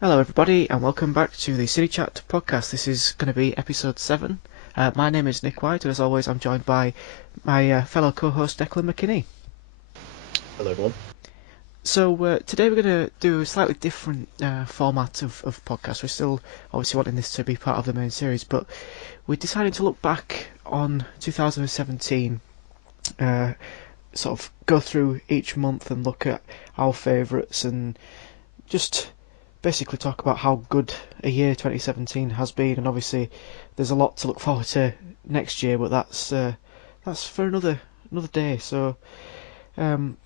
Hello, everybody, and welcome back to the CineChat podcast. This is going to be episode 7. My name is Nick White, and as always, I'm joined by my fellow co-host Declan McKinney. Hello, everyone. So today we're going to do a slightly different format of podcast. We're still obviously wanting this to be part of the main series, but we decided to look back on 2017, sort of go through each month and look at our favourites and just basically talk about how good a year 2017 has been, and obviously there's a lot to look forward to next year, but that's for another day. So um,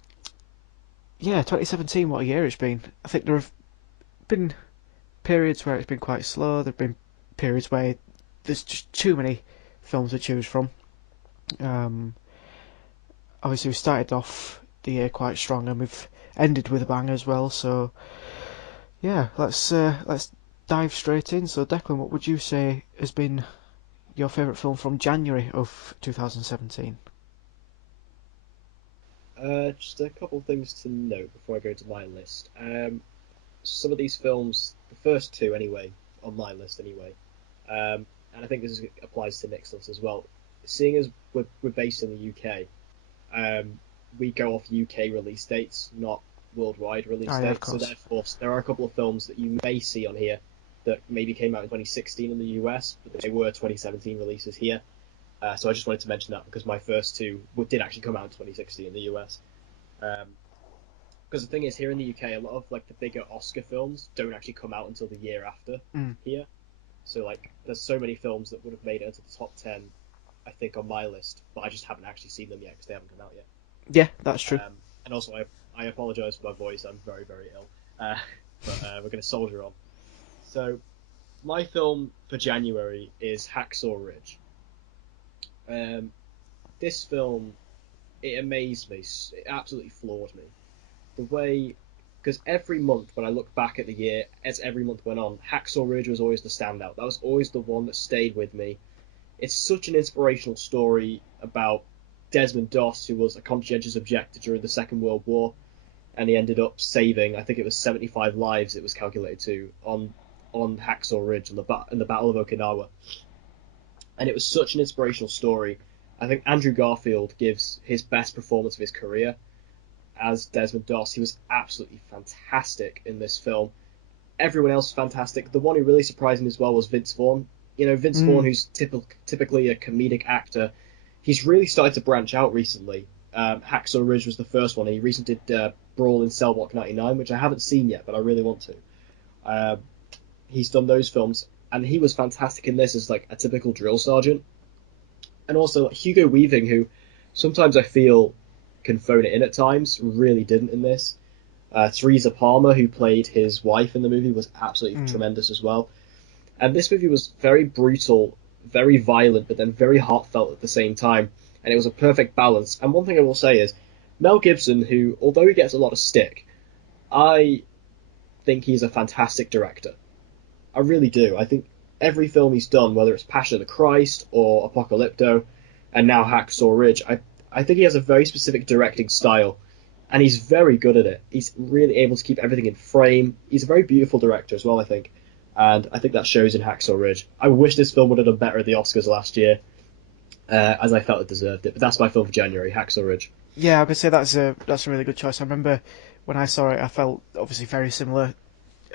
yeah, 2017, what a year it's been. I think there have been periods where it's been quite slow. There've been periods where there's just too many films to choose from. Um, Obviously we started off the year quite strong, and we've ended with a bang as well. So yeah, let's dive straight in. So Declan, what would you say has been your favourite film from January of 2017? Just a couple of things to note before I go to my list. Some of these films, the first two anyway, on my list anyway, and I think applies to Nick's list as well. Seeing as we're based in the UK, we go off UK release dates, not worldwide Oh release yeah, of dates. So course. therefore, there are a couple of films that you may see on here that maybe came out in 2016 in the US, but they were 2017 releases here. So I just wanted to mention that because my first two did actually come out in 2016 in the US. Because the thing is, here in the UK, a lot of like the bigger Oscar films don't actually come out until the year after Mm. here. So like, there's so many films that would have made it into the top 10, I think, on my list, but I just haven't actually seen them yet because they haven't come out yet. Yeah, that's true. And also, I apologize for my voice. I'm very, very ill. Uh, but we're going to soldier on. So my film for January is Hacksaw Ridge. Um, this film, it amazed me. It absolutely floored me. The way, because every month when I look back at the year, as every month went on, Hacksaw Ridge was always the standout. That was always the one that stayed with me. It's such an inspirational story about Desmond Doss, who was a conscientious objector during the Second World War, and he ended up saving, I think it was 75 lives. It was calculated to on Hacksaw Ridge in the Battle of Okinawa, and it was such an inspirational story. I think Andrew Garfield gives his best performance of his career as Desmond Doss. He was absolutely fantastic in this film. Everyone else was fantastic. The one who really surprised me as well was Vince Vaughn. You know, Vince Vaughn, Mm. who's typically a comedic actor, he's really started to branch out recently. Hacksaw Ridge was the first one. He recently did Brawl in Cell Block 99, which I haven't seen yet, but I really want to. Uh, he's done those films, and he was fantastic in this as like a typical drill sergeant. And also Hugo Weaving, who sometimes I feel can phone it in at times, really didn't in this. Teresa Palmer, who played his wife in the movie, was absolutely Mm. tremendous as well. And this movie was very brutal, very violent, but then very heartfelt at the same time. And it was a perfect balance. And one thing I will say is, Mel Gibson, who, although he gets a lot of stick, I think he's a fantastic director. I really do. I think every film he's done, whether it's Passion of the Christ or Apocalypto, and now Hacksaw Ridge, I think he has a very specific directing style, and he's very good at it. He's really able to keep everything in frame. He's a very beautiful director as well, I think, and I think that shows in Hacksaw Ridge. I wish this film would have done better at the Oscars last year, as I felt it deserved it. But that's my film for January, Hacksaw Ridge. Yeah, I could say that's a really good choice. I remember when I saw it, I felt obviously very similarly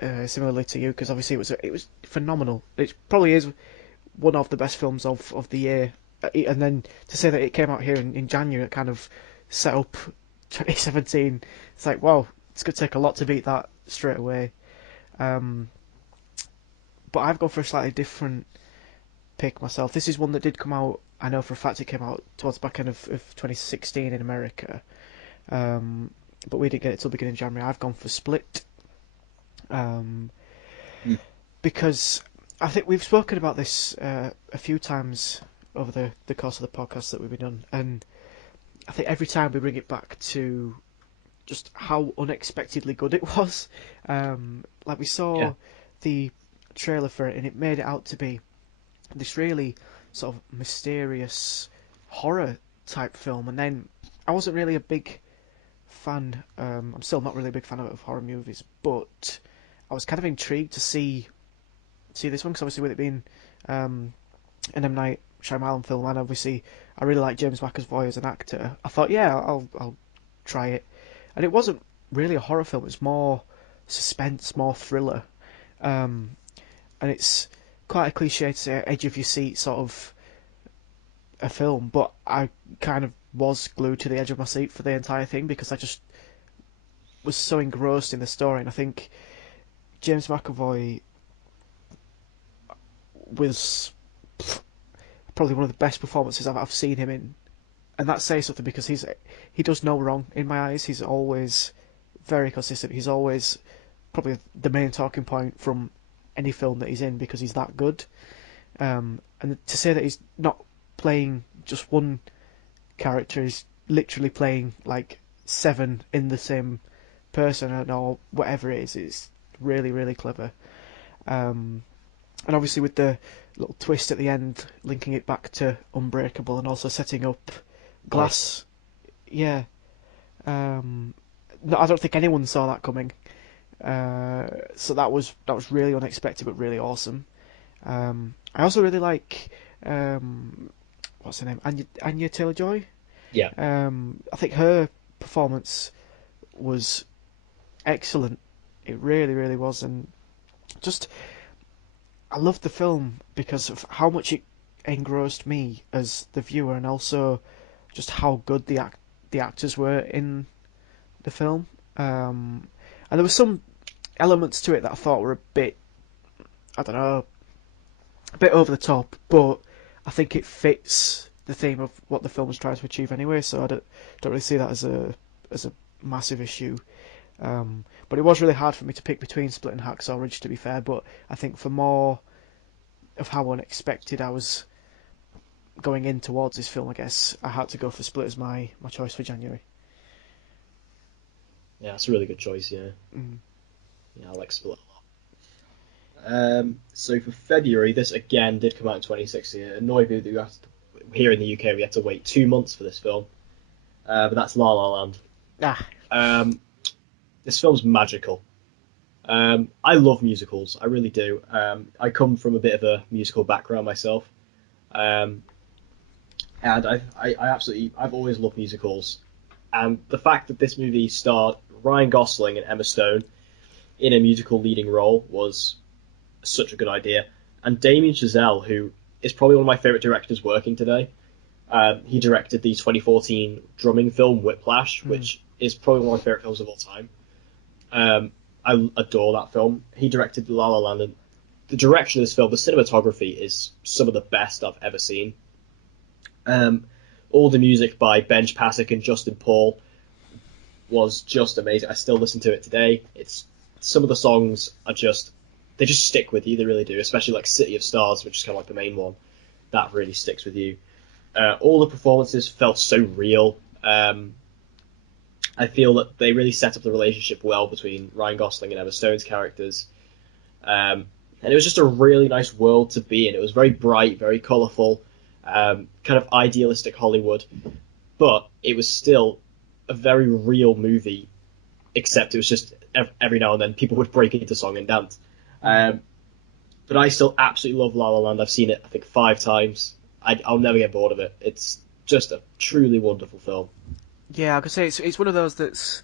to you, because obviously it was phenomenal. It probably is one of the best films of the year. And then to say that it came out here in January, it kind of set up 2017. It's like, wow, it's going to take a lot to beat that straight away. Um, but I've gone for a slightly different pick myself. This is one that did come out. I know for a fact it came out towards the back end of 2016 in America, um, but we didn't get it till beginning of January. I've gone for Split, um, Mm. because I think we've spoken about this a few times over the course of the podcast that we've been on, and I think every time we bring it back to just how unexpectedly good it was. Like we Yeah. saw the trailer for it, and it made it out to be this really sort of mysterious horror type film, and then I wasn't really a big fan. I'm still not really a big fan of horror movies, but I was kind of intrigued to see this one because obviously with it being an M Night Shyamalan film, and obviously I really like James McAvoy as an actor. I thought, yeah, I'll try it, and it wasn't really a horror film. It's more suspense, more thriller, um, and it's quite a cliche to say edge of your seat sort of a film, but I kind of was glued to the edge of my seat for the entire thing because I just was so engrossed in the story, and I think James McAvoy was probably one of the best performances I've seen him in, and that says something because he does no wrong in my eyes. He's always very consistent. He's always probably the main talking point from any film that he's in because he's that good. And to say that he's not playing just one character, he's literally playing like seven in the same person or whatever it is really really clever. Um, and obviously with the little twist at the end, linking it back to Unbreakable and also setting up Nice. Glass. Yeah. Um, no, I don't think anyone saw that coming. So that was really unexpected but really awesome. I also really like what's her name, Anya Taylor Joy. Yeah. I think her performance was excellent. It really really was, and just I loved the film because of how much it engrossed me as the viewer, and also just how good the actors were in the film. And there were some elements to it that I thought were a bit, I don't know, a bit over the top, but I think it fits the theme of what the film was trying to achieve anyway. So I don't really see that as a massive issue. But it was really hard for me to pick between Split and Hacksaw Ridge, to be fair. But I think for more of how unexpected I was going in towards this film, I guess I had to go for Split as my choice for January. Yeah, that's a really good choice. Yeah. Mm. Yeah, I like Split a lot. So for February, this again did come out in 2016. It annoyed me that here in the UK we had to wait 2 months for this film. But that's La La Land. Ah, Um, this film's magical. I love musicals, I really do. I come from a bit of a musical background myself, um, and I absolutely, I've always loved musicals. And the fact that this movie starred Ryan Gosling and Emma Stone in a musical leading role was such a good idea. And Damien Chazelle, who is probably one of my favorite directors working today, he directed the 2014 drumming film Whiplash, mm. which is probably one of my favorite films of all time. Um, I adore that film. He directed La La Land, and the direction of this film, the cinematography is some of the best I've ever seen. Um, all the music by Benj Pasek and Justin Paul was just amazing. I still listen to it today. It's some of the songs are just they just stick with you. They really do, especially like City of Stars, which is kind of like the main one. That really sticks with you. All the performances felt so real. I feel that they really set up the relationship well between Ryan Gosling and Emma Stone's characters. And it was just a really nice world to be in. It was very bright, very colourful, kind of idealistic Hollywood, but it was still a very real movie, except it was just every now and then people would break into song and dance. Mm. But I still absolutely love La La Land. I've seen it, I think, 5 times. I'll never get bored of it. It's just a truly wonderful film. Yeah, I could say it's one of those that's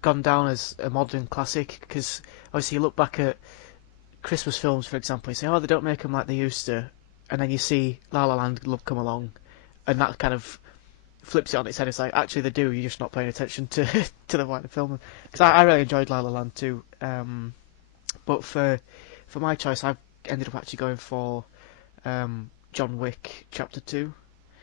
gone down as a modern classic because obviously you look back at Christmas films, for example, you say, oh, they don't make them like they used to, and then you see La La Land Love come along, and that kind of flips it on its head. It's like actually they do, you're just not paying attention to to the wider film. Because I really enjoyed La La Land too. But for my choice, I've ended up actually going for John Wick Chapter Two.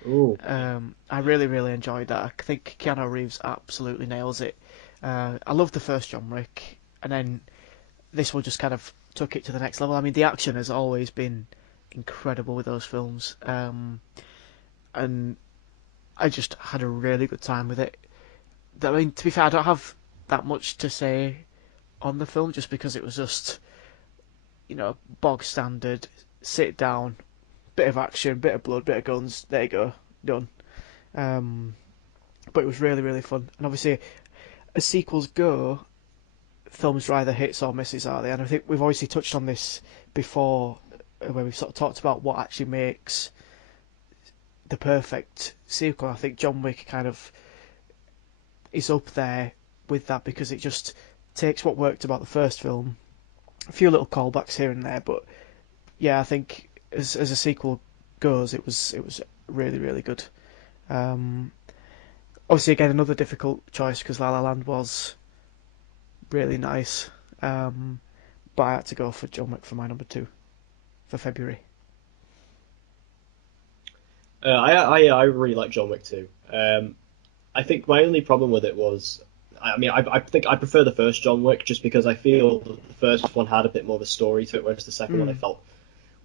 Ooh, I really really enjoyed that. I think Keanu Reeves absolutely nails it. I love the first John Wick, and then this one just kind of took it to the next level. I mean, the action has always been incredible with those films, and I just had a really good time with it. I mean, to be fair, I don't have that much to say on the film just because it was just, bog standard, sit down, bit of action, bit of blood, bit of guns, there you go, done. Um, but it was really, really fun. And obviously, as sequels go, films are either hits or misses, are they? And I think we've obviously touched on this before, where we've sort of talked about what actually makes the perfect sequel. I think John Wick kind of is up there with that because it just takes what worked about the first film, a few little callbacks here and there, but yeah, I think as a sequel goes, it was really really good. Um, Obviously, again, another difficult choice because La La Land was really nice, um, but I had to go for John Wick for my number two for February. I really like John Wick too. I think my only problem with it was, I mean, I think I prefer the first John Wick just because I feel that the first one had a bit more of a story to it, whereas the second one I Mm, felt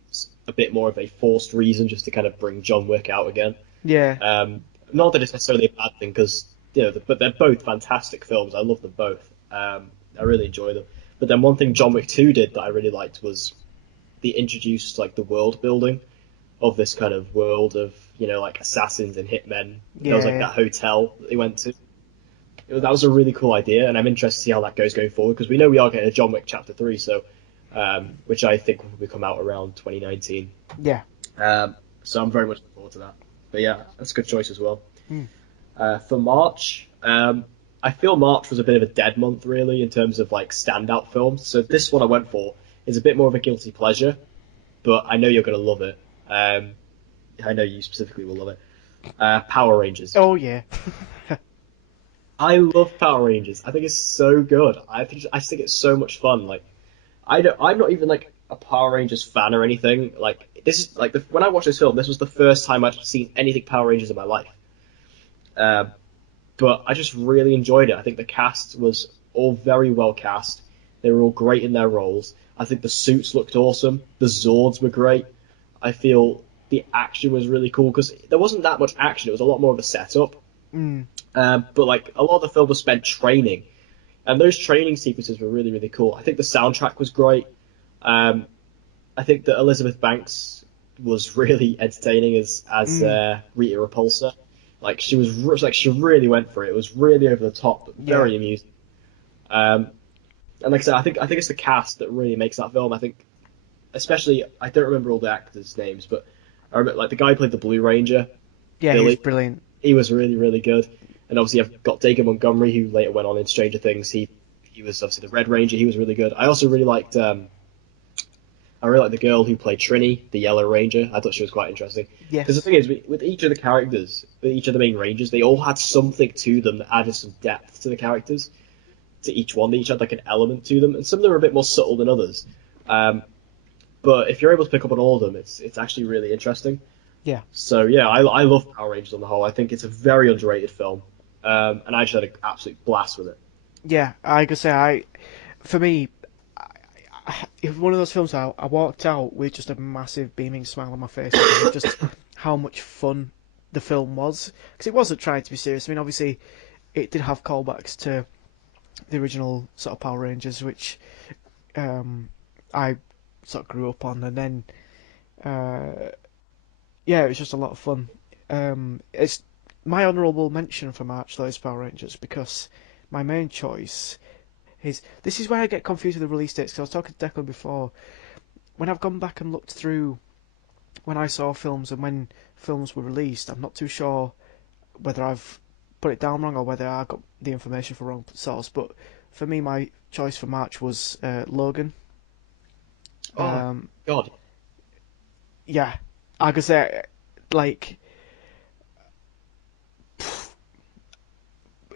was a bit more of a forced reason just to kind of bring John Wick out again. yeah, Not that it's necessarily a bad thing because but they're both fantastic films. I love them both. I really enjoy them. But then one thing John Wick 2 did that I really liked was they introduced like the world building of this kind of world of like assassins and hitmen. There was like yeah, that hotel that they went to. That was a really cool idea, and I'm interested to see how that goes going forward because we know we are getting a John Wick Chapter 3, so which I think will probably come out around 2019. yeah. So I'm very much looking forward to that. But yeah, that's a good choice as well. Mm, For March, I feel March was a bit of a dead month, really, in terms of like standout films. So this one I went for is a bit more of a guilty pleasure, but I know you're going to love it. I know you specifically will love it. Power Rangers. oh yeah, I love Power Rangers. I think it's so good. I think it's so much fun. Like I'm not even like a Power Rangers fan or anything. Like this is like when I watched this film, this was the first time I'd seen anything Power Rangers in my life. Uh, but I just really enjoyed it. I think the cast was all very well cast. They were all great in their roles. I think the suits looked awesome. The Zords were great. I feel the action was really cool because there wasn't that much action. It was a lot more of a setup. mm, But like a lot of the film was spent training, and those training sequences were really really cool. I think the soundtrack was great. Um, I think that Elizabeth Banks was really entertaining as mm, Rita Repulsa. Like like she really went for it. It was really over the top, but yeah, very amusing. Um, and like I said, I think it's the cast that really makes that film. I think especially I don't remember all the actors' names, but I remember like the guy who played the Blue Ranger, yeah. He was Billy. brilliant. He was really really good. And obviously I've got Dagan Montgomery who later went on in Stranger Things. He was obviously the Red Ranger. He was really good. I really liked the girl who played Trini, the Yellow Ranger. I thought she was quite interesting. Because the Yes, thing is, with each of the characters, with each of the main Rangers, they all had something to them that added some depth to the characters, to each one. They each had like an element to them, and some of them are a bit more subtle than others. Um, but if you're able to pick up on all of them, it's actually really interesting. yeah, So yeah, I love Power Rangers on the whole. I think it's a very underrated film, and I just had an absolute blast with it. yeah. I could say for me, it was one of those films I walked out with just a massive beaming smile on my face because of just how much fun the film was. Because it wasn't trying to be serious. I mean, obviously, it did have callbacks to the original sort of Power Rangers, which I sort of grew up on, and then uh, yeah, it was just a lot of fun. It's my honourable mention for March though is Power Rangers because my main choice is this is where I get confused with the release dates because I was talking to Declan before. When I've gone back and looked through when I saw films and when films were released, I'm not too sure whether I've put it down wrong or whether I got the information from wrong source. But for me, my choice for March was Logan. Oh Um, God, yeah, I could say like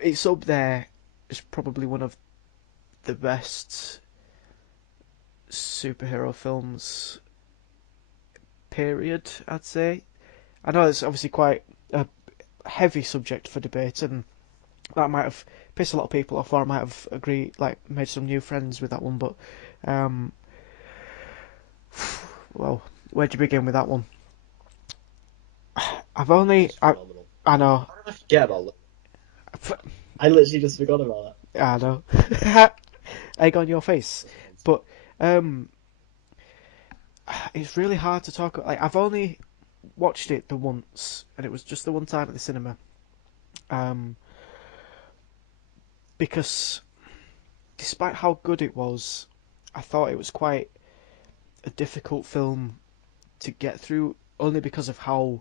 it's up there. It's probably one of the best superhero films. Period. I'd say. I know it's obviously quite a heavy subject for debate, and that might have pissed a lot of people off, or I might have made some new friends with that one. But, um, well, where'd you begin with that one? I've only, just phenomenal. I know, How did I forget about that? I literally just forgot about I know, egg on your face. that. But, um, it's really hard to talk. Like, I've only watched it the once, and it was just the one time at the cinema. Um, because despite how good it was, I thought it was quite a difficult film to get through, only because of how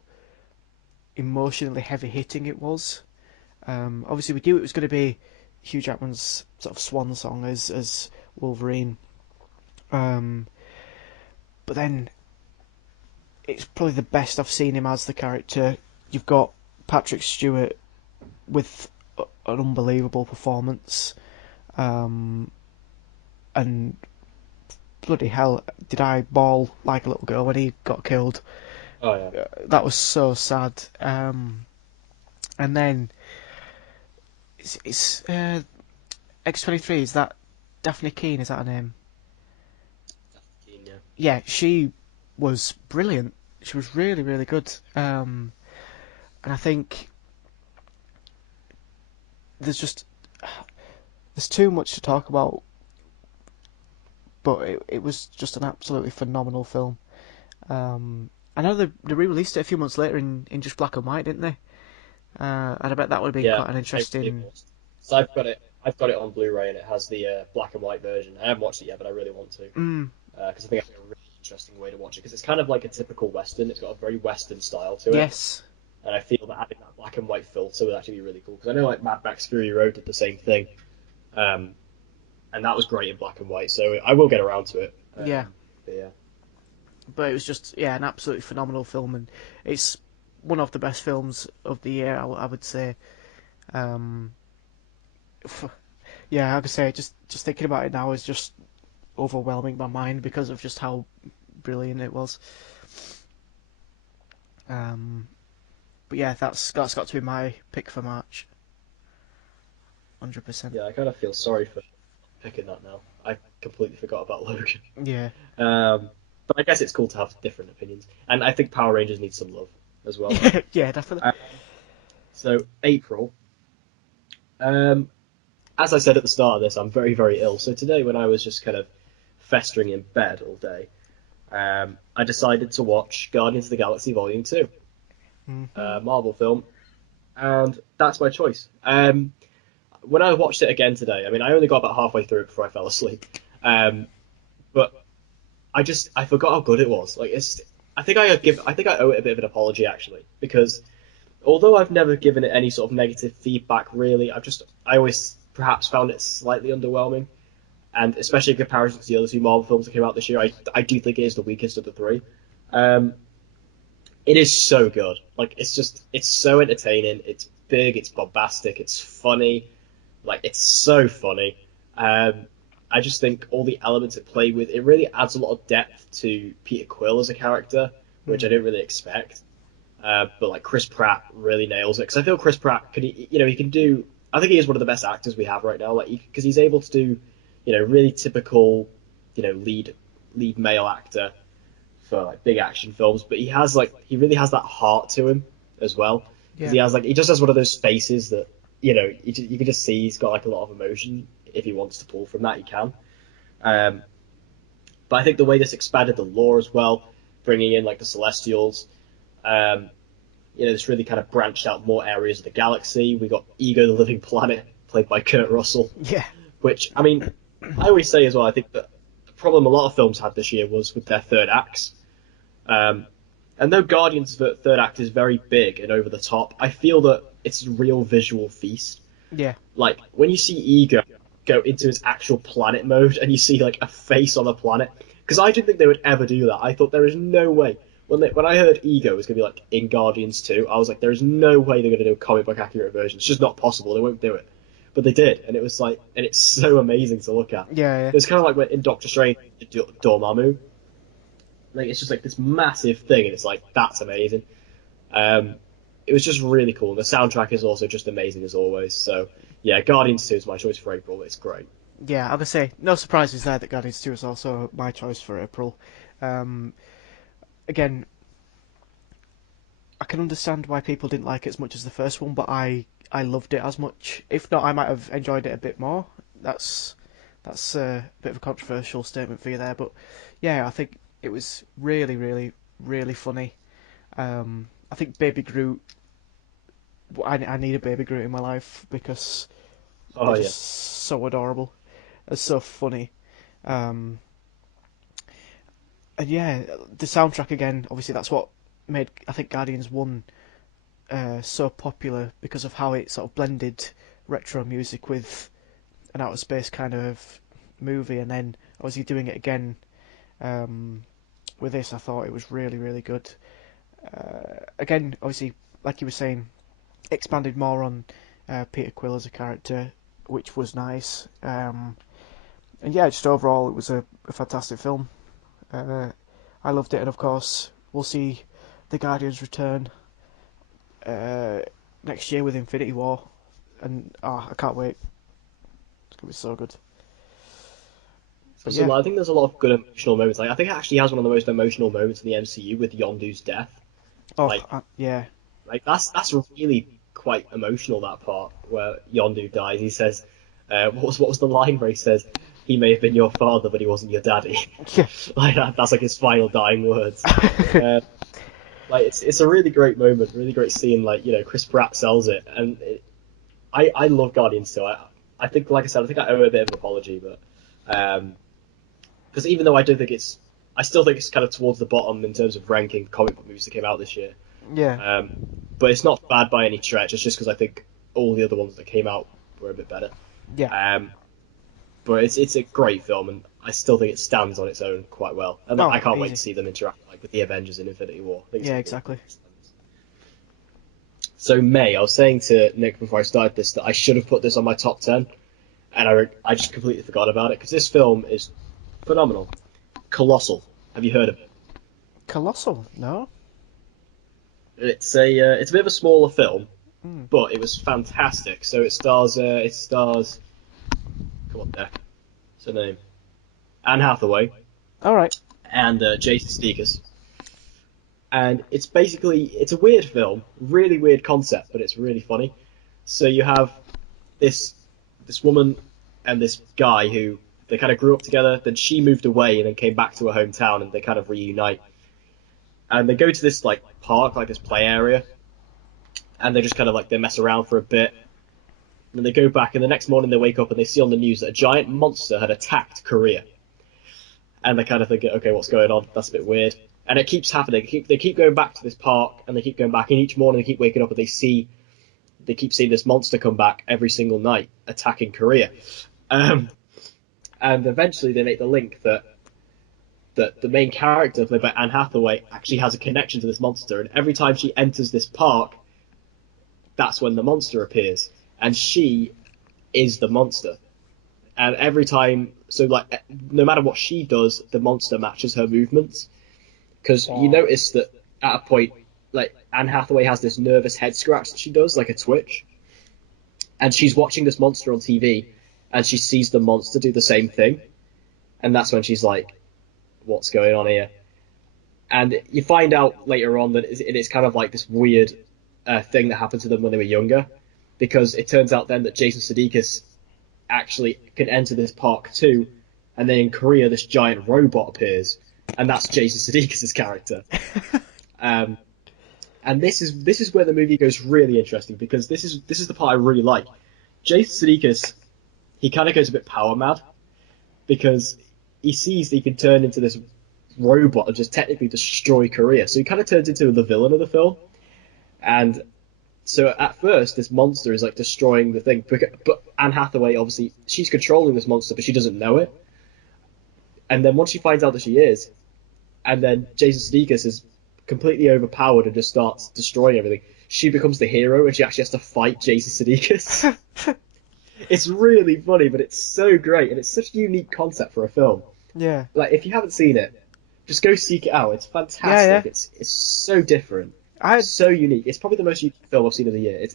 emotionally heavy hitting it was. Obviously, we knew it was going to be Hugh Jackman's sort of swan song as Wolverine, um, but then it's probably the best I've seen him as the character. You've got Patrick Stewart with an unbelievable performance, um, and bloody hell, did I bawl like a little girl when he got killed? Oh yeah. That was so sad. And then it's X-23. Is that Daphne Keane? Is that her name? Yeah. Yeah, she was brilliant. She was really, really good. And I think there's just there's too much to talk about, but it was just an absolutely phenomenal film. I know they re-released it a few months later in just black and white, didn't they? And I bet that would have been Yeah, quite an I really interesting. must. So I've got it. I've got it on Blu-ray, and it has the black and white version. I haven't watched it yet, but I really want to Mm, because I think it's a really interesting way to watch it. Because it's kind of like a typical Western. It's got a very Western style to it, yes. and I feel that adding that black and white filter would actually be really cool. Because I know like Mad Max Fury Road did the same thing, um, and that was great in black and white. So I will get around to it. Yeah. But yeah, But it was just an absolutely phenomenal film, and it's one of the best films of the year. I would say. Um, yeah, like I say, just thinking about it now is just overwhelming my mind because of just how brilliant it was. Um, but yeah, that's got to be my pick for March, 100%. yeah, I kind of feel sorry for picking that now. I completely forgot about Logan. Yeah, But I guess it's cool to have different opinions, and I think Power Rangers needs some love as well. yeah, definitely. Um, so April. Um, as I said at the start of this, I'm very, very ill. So today, when I was just kind of festering in bed all day, I decided to watch Guardians of the Galaxy Volume 2, Hmm. Marvel film, and that's my choice. When I watched it again today, I mean, I only got about halfway through it before I fell asleep. But I forgot how good it was. Like it's I think I owe it a bit of an apology actually because although I've never given it any sort of negative feedback really, I always perhaps found it slightly underwhelming, and especially in comparison to the other two Marvel films that came out this year, I do think it is the weakest of the three. Um, it is so good. Like it's so entertaining. It's big. It's bombastic. It's funny. Like it's so funny. Um, I just think all the elements it play with it really adds a lot of depth to Peter Quill as a character, which I Mm. didn't really expect. But like Chris Pratt really nails it because I feel Chris Pratt can he can do. I think he is one of the best actors we have right now. Like because he's able to do really typical lead male actor for like big action films, but he really has that heart to him as well because Yeah, he just has one of those faces that you can just see he's got like a lot of emotion. If he wants to pull from that, he can. Um, but I think the way this expanded the lore as well, bringing in like the Celestials, um, this really kind of branched out more areas of the galaxy. We got Ego the Living Planet, played by Kurt Russell, yeah, which, I mean, I always say as well, I think that the problem a lot of films had this year was with their third acts. Um, and though Guardians' third act is very big and over the top, I feel that it's a real visual feast. yeah, Like, when you see Ego go into his actual planet mode and you see, like, a face on a planet, because I didn't think they would ever do that. I thought there is no way. When I heard Ego was going to be, like, in Guardians 2, I was like, there is no way they're going to do a comic book accurate version. It's just not possible. They won't do it. But they did, and it was like, and it's so amazing to look at. yeah, It's kind of like when in Doctor Strange, Dormammu, like it's just like this massive thing, and it's like that's amazing. Um, it was just really cool. And the soundtrack is also just amazing as always. So yeah, Guardians 2 is my choice for April. It's great. yeah. I would say no surprises there that Guardians 2 is also my choice for April. Um, Again, I can understand why people didn't like it as much as the first one, but I loved it as much. If not, I might have enjoyed it a bit more. That's that's a bit of a controversial statement for you there, but yeah, I think it was really, really, really funny. I think Baby Groot. I need a Baby Groot in my life because they're Oh just yeah, so adorable. as so funny. Um, and yeah, the soundtrack again. Obviously, that's what made I think Guardians 1 so popular because of how it sort of blended retro music with an outer space kind of movie, and then obviously doing it again um, with this, I thought it was really, really good. Again, obviously, like you were saying, expanded more on Peter Quill as a character, which was nice. And yeah, just overall, it was a fantastic film. Uh, I loved it, and of course, we'll see the Guardians return uh, next year with Infinity War, and I can't wait. It's gonna be so good. But So yeah, like, I think there's a lot of good emotional moments. Like I think it actually has one of the most emotional moments in the MCU with Yondu's death. Like yeah, that's really quite emotional, that part where Yondu dies. He says, what was the line where he says, "He may have been your father, but he wasn't your daddy." yeah, Like that's like his final dying words. Uh, like it's a really great moment, really great scene. Like Chris Pratt sells it, and I love Guardians too. I think, like I said, I think I owe a bit of an apology, but because even though I don't think I still think it's kind of towards the bottom in terms of ranking comic book movies that came out this year. yeah, Um, but it's not bad by any stretch. It's just because I think all the other ones that came out were a bit better. yeah. Um, but it's a great film, and I still think it stands on its own quite well. And Oh, I can't wait to easy. see them interact like with the Avengers in Infinity War. I think it's Yeah, gonna be exactly. so. May, I was saying to Nick before I started this that I should have put this on my top 10, and I just completely forgot about it because this film is phenomenal. Colossal. Have you heard of it? Colossal, no? It's a bit of a smaller film, Mm. but it was fantastic. So it stars come on, Deck. What's her name? Anne Hathaway All right. and Jason Sudeikis. And it's a weird film, really weird concept, but it's really funny. So you have this this woman and this guy who they kind of grew up together. Then she moved away and then came back to her hometown, and they kind of reunite. And they go to this like park, like this play area, and they just kind of like they mess around for a bit. And then they go back, and the next morning they wake up and they see on the news that a giant monster had attacked Korea. And they kind of think, okay, what's going on? That's a bit weird. And it keeps happening. They keep going back to this park, and they keep going back. And each morning they keep waking up, and they keep seeing this monster come back every single night, attacking Korea. Um, and eventually they make the link that the main character, played by Anne Hathaway, actually has a connection to this monster. And every time she enters this park, that's when the monster appears, and she is the monster. And every time, so like, no matter what she does, the monster matches her movements. Because you Oh. notice that at a point, like Anne Hathaway has this nervous head scratch that she does, like a twitch, and she's watching this monster on TV, and she sees the monster do the same thing, and that's when she's like, "What's going on here?" And you find out later on that it's kind of like this weird thing that happened to them when they were younger, because it turns out then that Jason Sudeikis actually can enter this park too, and then in Korea this giant robot appears, and that's Jason Sudeikis' character. Um, and this is where the movie goes really interesting because this is the part I really like. Jason Sudeikis, he kind of goes a bit power mad because he sees that he can turn into this robot and just technically destroy Korea. So he kind of turns into the villain of the film. And so at first, this monster is like destroying the thing, but Anne Hathaway obviously she's controlling this monster, but she doesn't know it. And then once she finds out that she is, and then Jason Sudeikis is completely overpowered and just starts destroying everything, she becomes the hero and she actually has to fight Jason Sudeikis. It's really funny, but it's so great and it's such a unique concept for a film. Yeah. Like if you haven't seen it, just go seek it out. It's Yeah, yeah. fantastic. It's so different, I so unique. It's probably the most unique film I've seen of the year.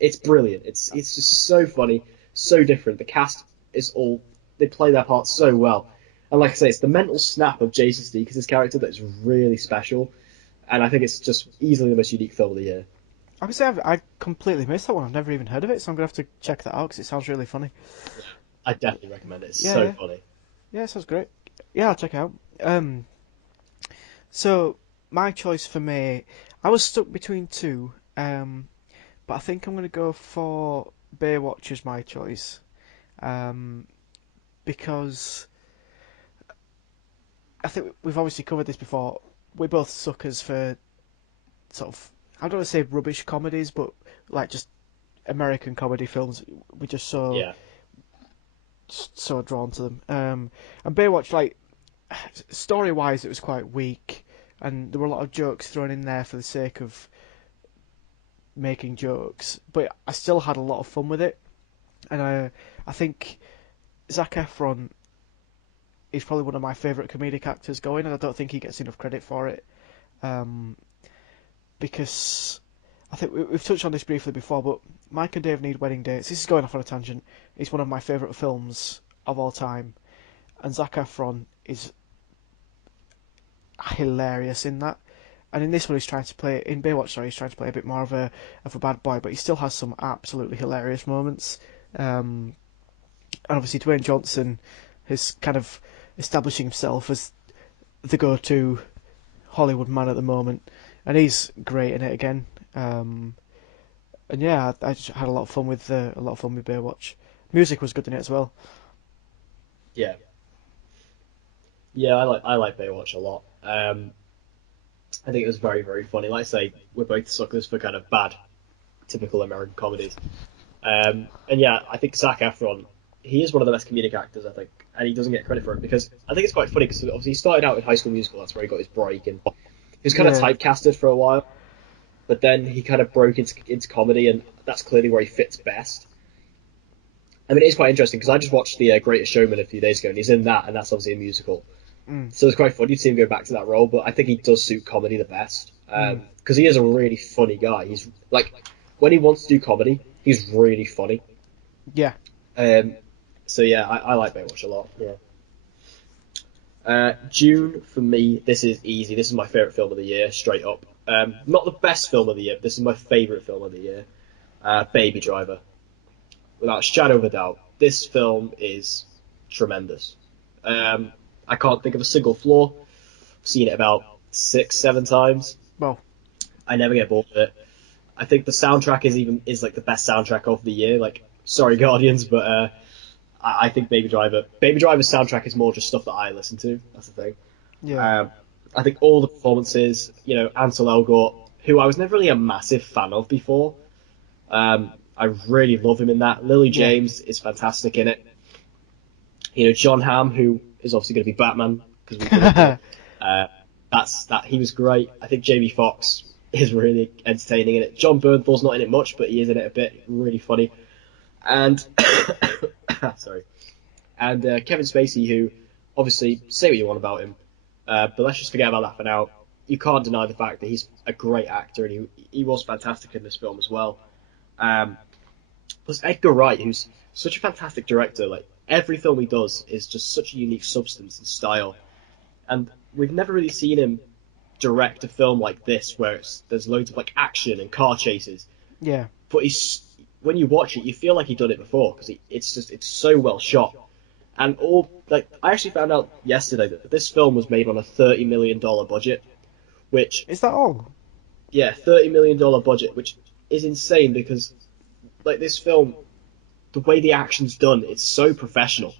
It's brilliant. It's just so funny, so different. The cast is all they play their parts so well. And like I say, it's the mental snap of Jason Sudeikis' character that is really special. And I think it's just easily the most unique film of the year. I would say I completely missed that one. I've never even heard of it, so I'm gonna have to check that out because it sounds really funny. I definitely recommend it. It's Yeah, so yeah, funny. yeah. It sounds great. Yeah, I'll check it out. So my choice for May, I was stuck between two, but I think I'm gonna go for Baywatch as my choice. Um, because I think we've obviously covered this before. We're both suckers for sort of, I don't want to say rubbish comedies, but like just American comedy films. We're just Yeah, so drawn to them. And Baywatch, like story wise, it was quite weak, and there were a lot of jokes thrown in there for the sake of making jokes. But I still had a lot of fun with it, and I think Zac Efron is probably one of my favourite comedic actors going, and I don't think he gets enough credit for it. Um, because I think we've touched on this briefly before, but Mike and Dave Need Wedding Dates. This is going off on a tangent. It's one of my favourite films of all time, and Zac Efron is hilarious in that. And in this one, he's trying to play in Baywatch. Sorry, he's trying to play a bit more of a bad boy, but he still has some absolutely hilarious moments. And obviously, Dwayne Johnson is kind of establishing himself as the go-to Hollywood man at the moment, and he's great in it again. And yeah, I just had a lot of fun with Baywatch. Music was good in it as well. yeah, yeah. I like Baywatch a lot. I think it was very very funny. Like I say, we're both suckers for kind of bad, typical American comedies. And yeah, I think Zac Efron, he is one of the best comedic actors, I think, and he doesn't get credit for it because I think it's quite funny because obviously he started out in High School Musical, that's where he got his break, and he was kind of Yeah, typecasted for a while, but then he kind of broke into comedy, and that's clearly where he fits best. I mean, it's quite interesting because I just watched The Greatest Showman a few days ago, and he's in that, and that's obviously a musical. mm, So it's quite funny to see him go back to that role, but I think he does suit comedy the best mm, because he is a really funny guy. He's like when he wants to do comedy, he's really funny. yeah. Um, so yeah, I like Baywatch a lot. Yeah. June for me, this is easy. This is my favorite film of the year, straight up. Not the best film of the year, but this is my favorite film of the year. Baby Driver, without a shadow of a doubt. This film is tremendous. Um, I can't think of a single flaw. I've seen it about 6, 7 times. Well, I never get bored of it. I think the soundtrack is like the best soundtrack of the year. Like, sorry Guardians, but I think Baby Driver's soundtrack is more just stuff that I listen to. That's the thing. yeah. Um, I think all the performances, Ansel Elgort, who I was never really a massive fan of before. I really love him in that. Lily Yeah. James is fantastic in it. John Hamm, who is obviously going to be Batman because we both know. Uh, that he was great. I think Jamie Foxx is really entertaining in it. John Bernthal's not in it much, but he is in it a bit. Really funny. And sorry, and Kevin Spacey, who obviously say what you want about him, but let's just forget about that for now. You can't deny the fact that he's a great actor, and he was fantastic in this film as well. Um, Plus Edgar Wright, who's such a fantastic director. Like every film he does is just such a unique substance and style, and we've never really seen him direct a film like this, where there's loads of like action and car chases. Yeah. But he's when you watch it, you feel like he'd done it before because it's so well shot. And all like I actually found out yesterday that this film was made on a $30 million budget, which Is that all? yeah, $30 million budget, which is insane because like this film, the way the action's done, it's so professional.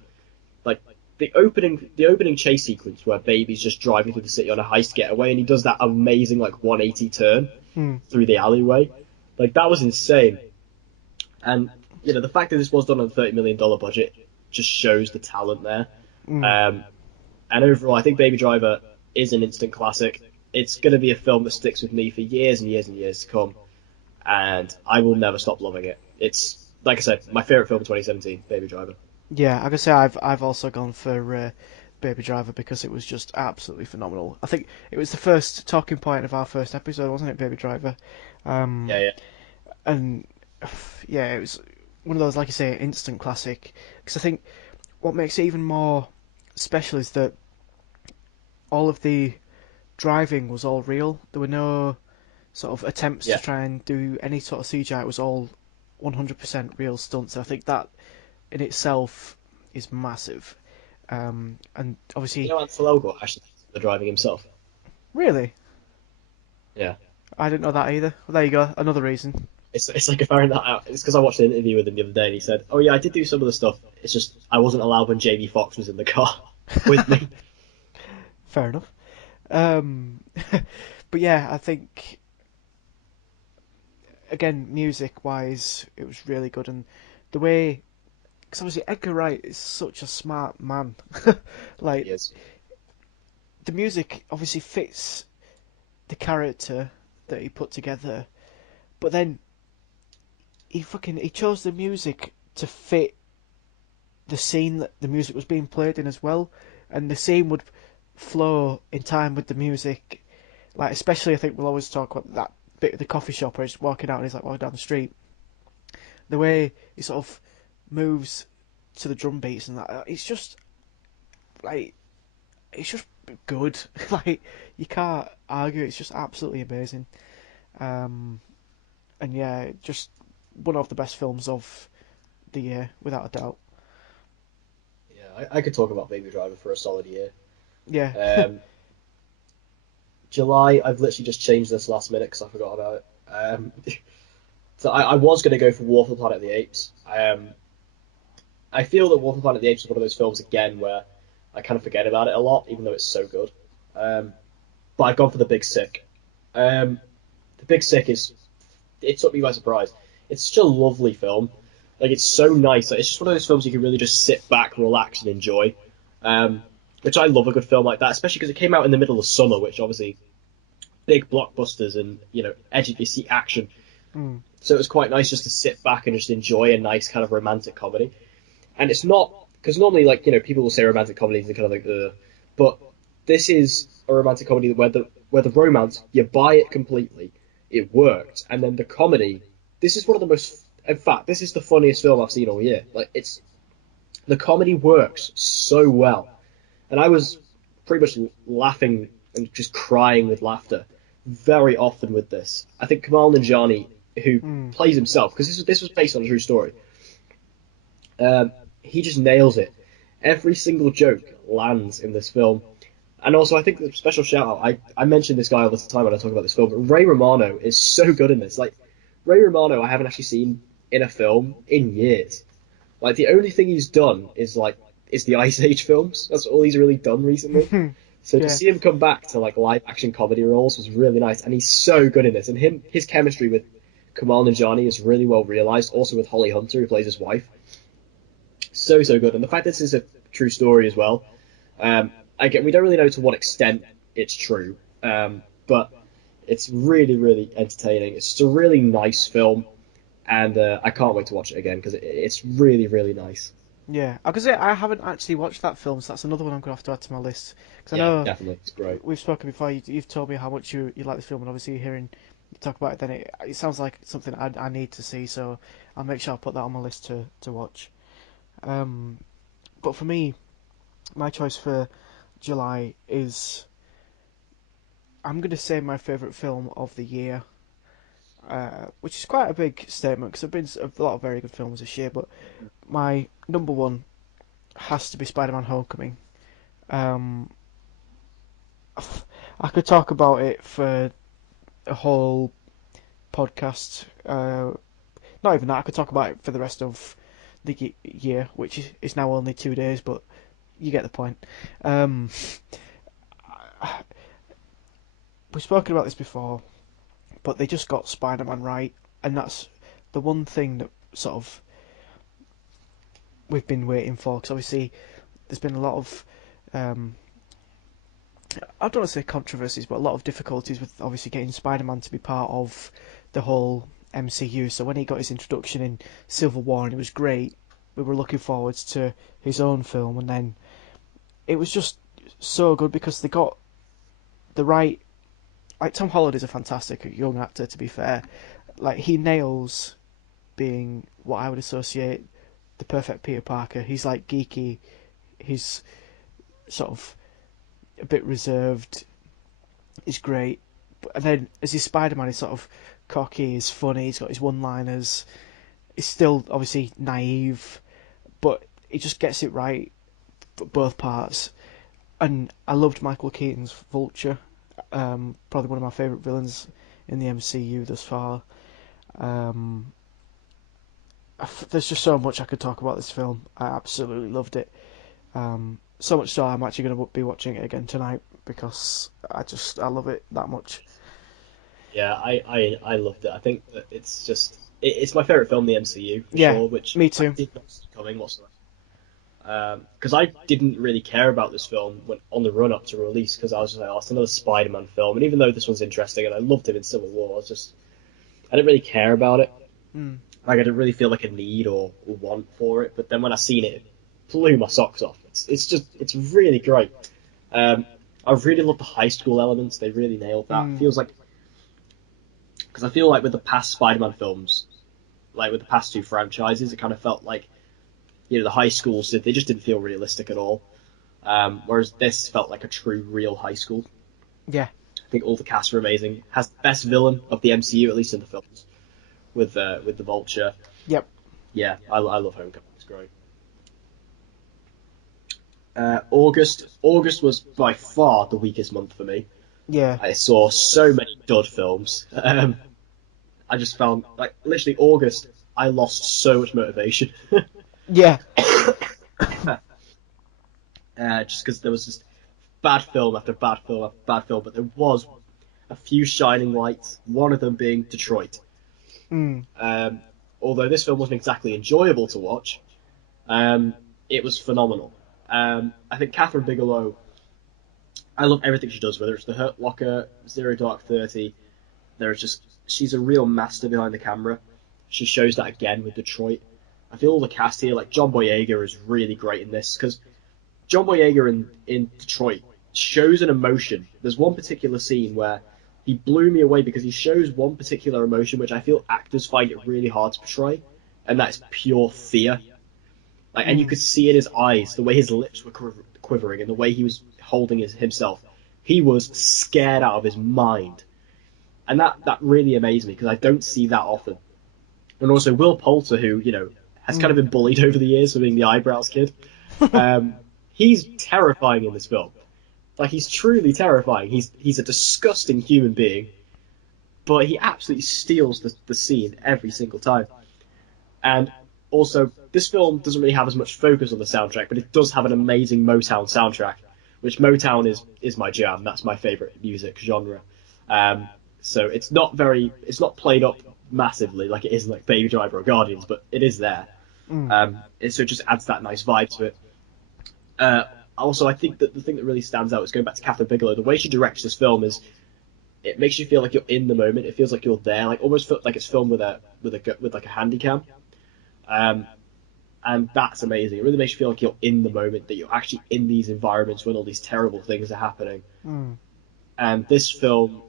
Like the opening chase sequence where Baby's just driving through the city on a heist getaway, and he does that amazing like 180 turn Hmm. through the alleyway, like that was insane. And the fact that this was done on a $30 million budget just shows the talent there. Hmm. Um, and overall, I think Baby Driver is an instant classic. It's going to be a film that sticks with me for years and years and years to come, and I will never stop loving it. It's like I said, my favorite film of 2017, Baby Driver. Yeah, I can say I've also gone for Baby Driver because it was just absolutely phenomenal. I think it was the first talking point of our first episode, wasn't it, Baby Driver? Yeah, Um, yeah, and yeah, it was one of those, like you say, instant classic. Because I think what makes it even more special is that all of the driving was all real. There were no sort of attempts to yeah. try and do any sort of CGI. It was all 100% real stunts. I think that in itself is massive. And obviously, Ansel Elgort actually does the driving himself. really, Yeah. I didn't know that either. Well, there you go, another reason. It's like if I that out. It's because I watched an interview with him the other day, and he said, "Oh yeah, I did do some of the stuff. It's just I wasn't allowed when Jamie Foxx was in the car with me." Fair enough. Um, but yeah, I think again, music wise, it was really good, and the way, because obviously Edgar Wright is such a smart man. Like He is. the music obviously fits the character that he put together, but then he chose the music to fit the scene that the music was being played in as well, and the scene would flow in time with the music. Like especially, I think we'll always talk about that bit of the coffee shop where he's walking out and he's like walking down the street. The way he sort of moves to the drum beats and that, like it's just good. Like you can't argue. It's just absolutely amazing. Um, and yeah, just one of the best films of the year without a doubt. Yeah, I could talk about Baby Driver for a solid year. Yeah. Um, July, I've literally just changed this last minute because I forgot about it. So I was going to go for War for the Planet of the Apes. I feel that War for the Planet of the Apes is one of those films again where I kind of forget about it a lot, even though it's so good. Um, but I've gone for The Big Sick. Um, the Big Sick is it took me by surprise. It's such a lovely film. Like it's so nice. Like, it's just one of those films you can really just sit back, relax, and enjoy. Um, which I love a good film like that, especially because it came out in the middle of summer, which obviously big blockbusters and edgy you see action. Mm. So it was quite nice just to sit back and just enjoy a nice kind of romantic comedy. And it's not because normally like people will say romantic comedies and kind of like but this is a romantic comedy where the romance you buy it completely, it worked, and then the comedy. This is one of the most. In fact, this is the funniest film I've seen all year. Like it's the comedy works so well, and I was pretty much laughing and just crying with laughter very often with this. I think Kamal Nanjiani, who Mm. plays himself, because this was based on a true story, um, he just nails it. Every single joke lands in this film. And also, I think the special shout out, I mention this guy all the time when I talk about this film, but Ray Romano is so good in this. Like, Ray Romano, I haven't actually seen in a film in years. Like, the only thing he's done is the Ice Age films. That's all he's really done recently. So to Yeah. see him come back to, like, live action comedy roles was really nice. And he's so good in this. And his chemistry with Kamal Nanjiani is really well realized. Also with Holly Hunter, who plays his wife. So good. And the fact that this is a true story as well. Again, we don't really know to what extent it's true, but it's really entertaining. It's just a really nice film, and I can't wait to watch it again because it's really nice. Yeah, I could say I haven't actually watched that film, so that's another one I'm gonna have to add to my list. Because I Yeah, know definitely, it's great. we've spoken before. You've told me how much you like this film, and obviously hearing you talk about it, then it sounds like something I need to see. So I'll make sure I put that on my list to watch. Um, but for me, my choice for July is I'm gonna say my favourite film of the year, which is quite a big statement because there've been a lot of very good films this year. But my number one has to be Spider-Man: Homecoming. Um, I could talk about it for a whole podcast. Not even that. I could talk about it for the rest of the year, which is now only 2 days, but you get the point. Um, we've spoken about this before, but they just got Spider-Man right, and that's the one thing that sort of we've been waiting for. Because obviously, there's been a lot of um, I don't want to say controversies, but a lot of difficulties with obviously getting Spider-Man to be part of the whole MCU. So when he got his introduction in Civil War and it was great, we were looking forwards to his own film, and then it was just so good because they got the right. Like Tom Holland is a fantastic young actor, to be fair. Like he nails being what I would associate the perfect Peter Parker. He's like geeky. He's sort of a bit reserved. He's great. And then as his Spider-Man, he's sort of cocky, he's funny, he's got his one-liners. He's still obviously naive, but he just gets it right for both parts. And I loved Michael Keaton's Vulture, probably one of my favourite villains in the MCU thus far. Um, there's just so much I could talk about this film. I absolutely loved it. So much so I'm actually going to be watching it again tonight because I love it that much. Yeah, I loved it. I think that it's my favorite film in the MCU for Yeah, sure, which me I too. did not see coming whatsoever. Because I didn't really care about this film when on the run up to release because I was just like, oh, it's another Spider-Man film, and even though this one's interesting and I loved him in Civil War, I didn't really care about it. Mm, Like I didn't really feel like a need or want for it. But then when I seen it, it blew my socks off. It's really great. Um, I really love the high school elements. They really nailed that. mm, Feels like because I feel like with the past Spider-Man films, like with the past two franchises, it kind of felt like the high schools they just didn't feel realistic at all. Whereas this felt like a true, real high school. yeah, I think all the cast were amazing. Has the best villain of the MCU, at least in the films, with the Vulture. yep, Yeah, I love Homecoming. It's great. August was by far the weakest month for me. yeah, I saw so many dud films. I just found like literally August. I lost so much motivation. yeah, Just because there was just bad film after bad film after bad film, but there was a few shining lights. One of them being Detroit. mm, Um, Although this film wasn't exactly enjoyable to watch, um, it was phenomenal. I think Catherine Bigelow. I love everything she does, whether it's The Hurt Locker, Zero Dark 30. There's just she's a real master behind the camera. She shows that again with Detroit. I feel all the cast here, like John Boyega, is really great in this because John Boyega in Detroit shows an emotion. There's one particular scene where he blew me away because he shows one particular emotion which I feel actors find it really hard to portray, and that's pure fear. Like, and you mm, could see in his eyes the way his lips were quivering and the way he was holding himself. He was scared out of his mind, and that really amazed me because I don't see that often. And also Will Poulter, who has kind of mm, been bullied over the years for being the eyebrows kid. Um, he's terrifying in this film. Like he's truly terrifying. He's a disgusting human being, but he absolutely steals the scene every single time. And also, this film doesn't really have as much focus on the soundtrack, but it does have an amazing Motown soundtrack, which Motown is my jam. That's my favorite music genre. Um, so it's not played up massively like it is in like Baby Driver or Guardians, but it is there. mm, So it just adds that nice vibe to it. Uh, Also, I think that the thing that really stands out is going back to Catherine Bigelow. The way she directs this film is it makes you feel like you're in the moment. It feels like you're there, like almost feel like it's filmed with like a handy cam. Um, and that's amazing. It really makes you feel like you're in the moment, that you're actually in these environments when all these terrible things are happening. mm, And this film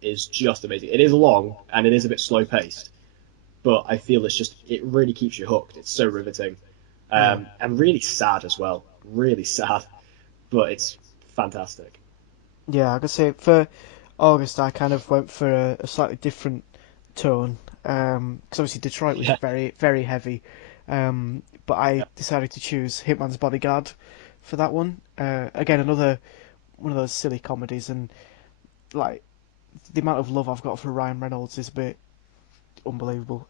is just amazing. It is long and it is a bit slow paced, but I feel it really keeps you hooked. It's so riveting, yeah, and really sad as well. Really sad, but it's fantastic. yeah. I could say for August, I kind of went for a slightly different tone. Because obviously Detroit was Yeah, very, very heavy. But I yeah, decided to choose Hitman's Bodyguard for that one. Again, another one of those silly comedies, and like the amount of love I've got for Ryan Reynolds is a bit unbelievable.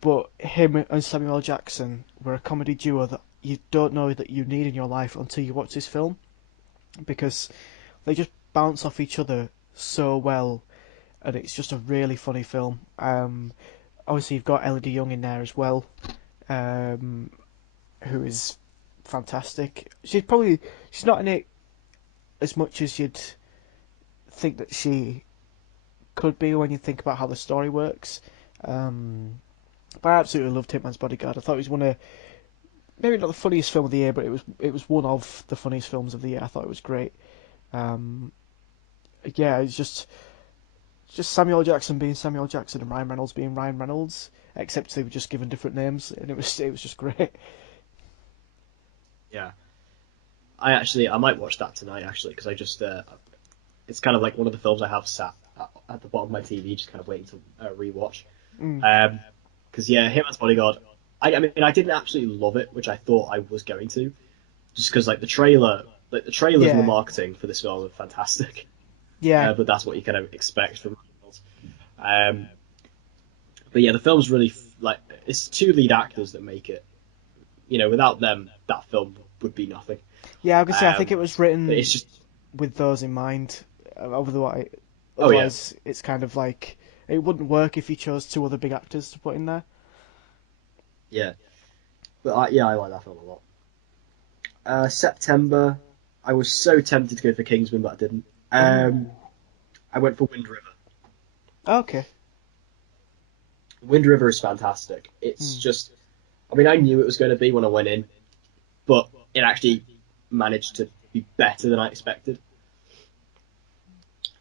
But him and Samuel L. Jackson were a comedy duo that you don't know that you need in your life until you watch this film because they just bounce off each other so well, and it's just a really funny film. Obviously, you've got Elodie Young in there as well, um, who is fantastic. She's not in it as much as you'd think that she could be when you think about how the story works. Um, but I absolutely loved Hitman's Bodyguard. I thought it was one of maybe not the funniest film of the year, but it was one of the funniest films of the year. I thought it was great. Um, yeah, it's just Samuel Jackson being Samuel Jackson and Ryan Reynolds being Ryan Reynolds, except they were just given different names, and it was just great. yeah. I might watch that tonight actually because I just it's kind of like one of the films I have sat at the bottom of my TV, just kind of waiting to rewatch. Mm. Because yeah, Hitman's Bodyguard. I mean, I didn't absolutely love it, which I thought I was going to, just because like the trailers and the Yeah, marketing for this film are fantastic. yeah, But that's what you kind of expect from. Um, But yeah, the film's really like it's two lead actors that make it. Without them, that film would be nothing. Yeah, I was gonna say I think it Um, was but it's written just with those in mind. oh yeah, Otherwise, it's kind of like it wouldn't work if you chose two other big actors to put in there. yeah. But yeah, I like that film a lot. September, I was so tempted to go for Kingsman, but I didn't. Oh, I went for Wind River. okay. Wind River is fantastic. It's Hmm. just, I mean, I knew it was going to be when I went in, but it actually managed to be better than I expected.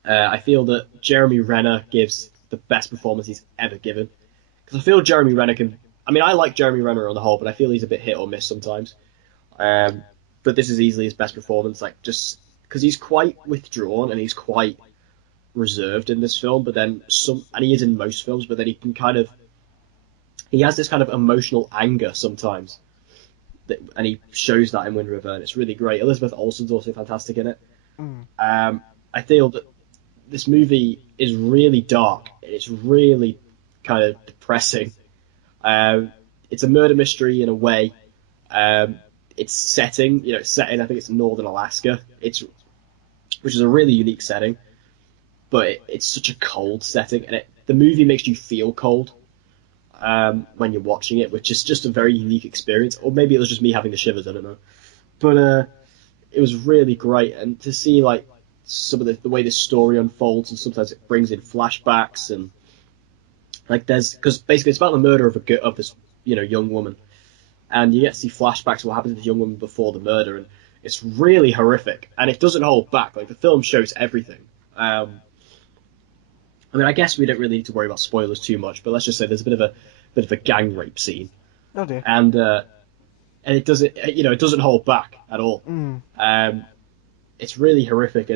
I feel that Jeremy Renner gives the best performance he's ever given. Because I feel Jeremy Renner can. I mean, I like Jeremy Renner on the whole, but I feel he's a bit hit or miss sometimes. Um, but this is easily his best performance, like just because he's quite withdrawn and he's quite reserved in this film. But then and he is in most films. But then he has this kind of emotional anger sometimes, and he shows that in Wind River, and it's really great. Elizabeth Olsen's also fantastic in it. Hmm. I feel that this movie is really dark. It's really kind of depressing. Um, it's a murder mystery in a way. Um, it's setting, it's set in, I think it's northern Alaska. Which is a really unique setting, but it's such a cold setting, and the movie makes you feel cold when you're watching it, which is just a very unique experience. Or maybe it was just me having the shivers. I don't know, but it was really great, and to see like some of the way this story unfolds, and sometimes it brings in flashbacks, and like there's because basically it's about the murder of this young woman, and you get to see flashbacks of what happened to this young woman before the murder, and it's really horrific, and it doesn't hold back. Like the film shows everything. I mean, I guess we don't really need to worry about spoilers too much, but let's just say there's a bit of a gang rape scene, Oh dear. and it doesn't hold back at all. Hmm. Um, it's really horrific,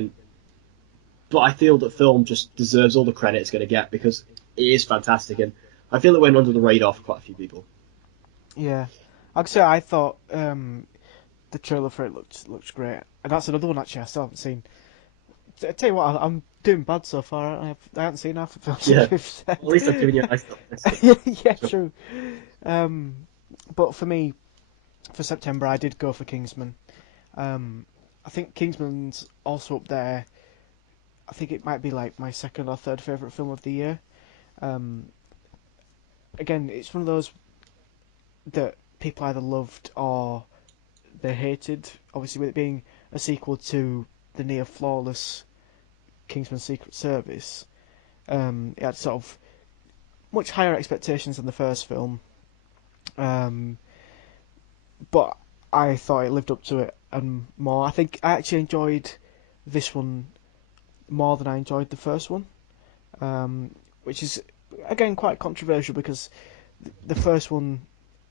but I feel that film just deserves all the credit it's going to get because it is fantastic, and I feel it went under the radar for quite a few people. Yeah. Like I say, I thought the trailer for it looks great, and that's another one actually I still haven't seen. I tell you what, I'm doing bad so far. I haven't seen half the Yeah, films we've said. at least I'm giving you a nice little list. Yeah, true. Um, but for me, for September, I did go for Kingsman. Um, I think Kingsman's also up there. I think it might be like my second or third favorite film of the year. Um, again, it's one of those that people either loved or they hated. Obviously, with it being a sequel to the near flawless Kingsman Secret Service, it had sort of much higher expectations than the first film. Um, but I thought it lived up to it and more. I think I actually enjoyed this one more than I enjoyed the first one, which is again quite controversial because the first one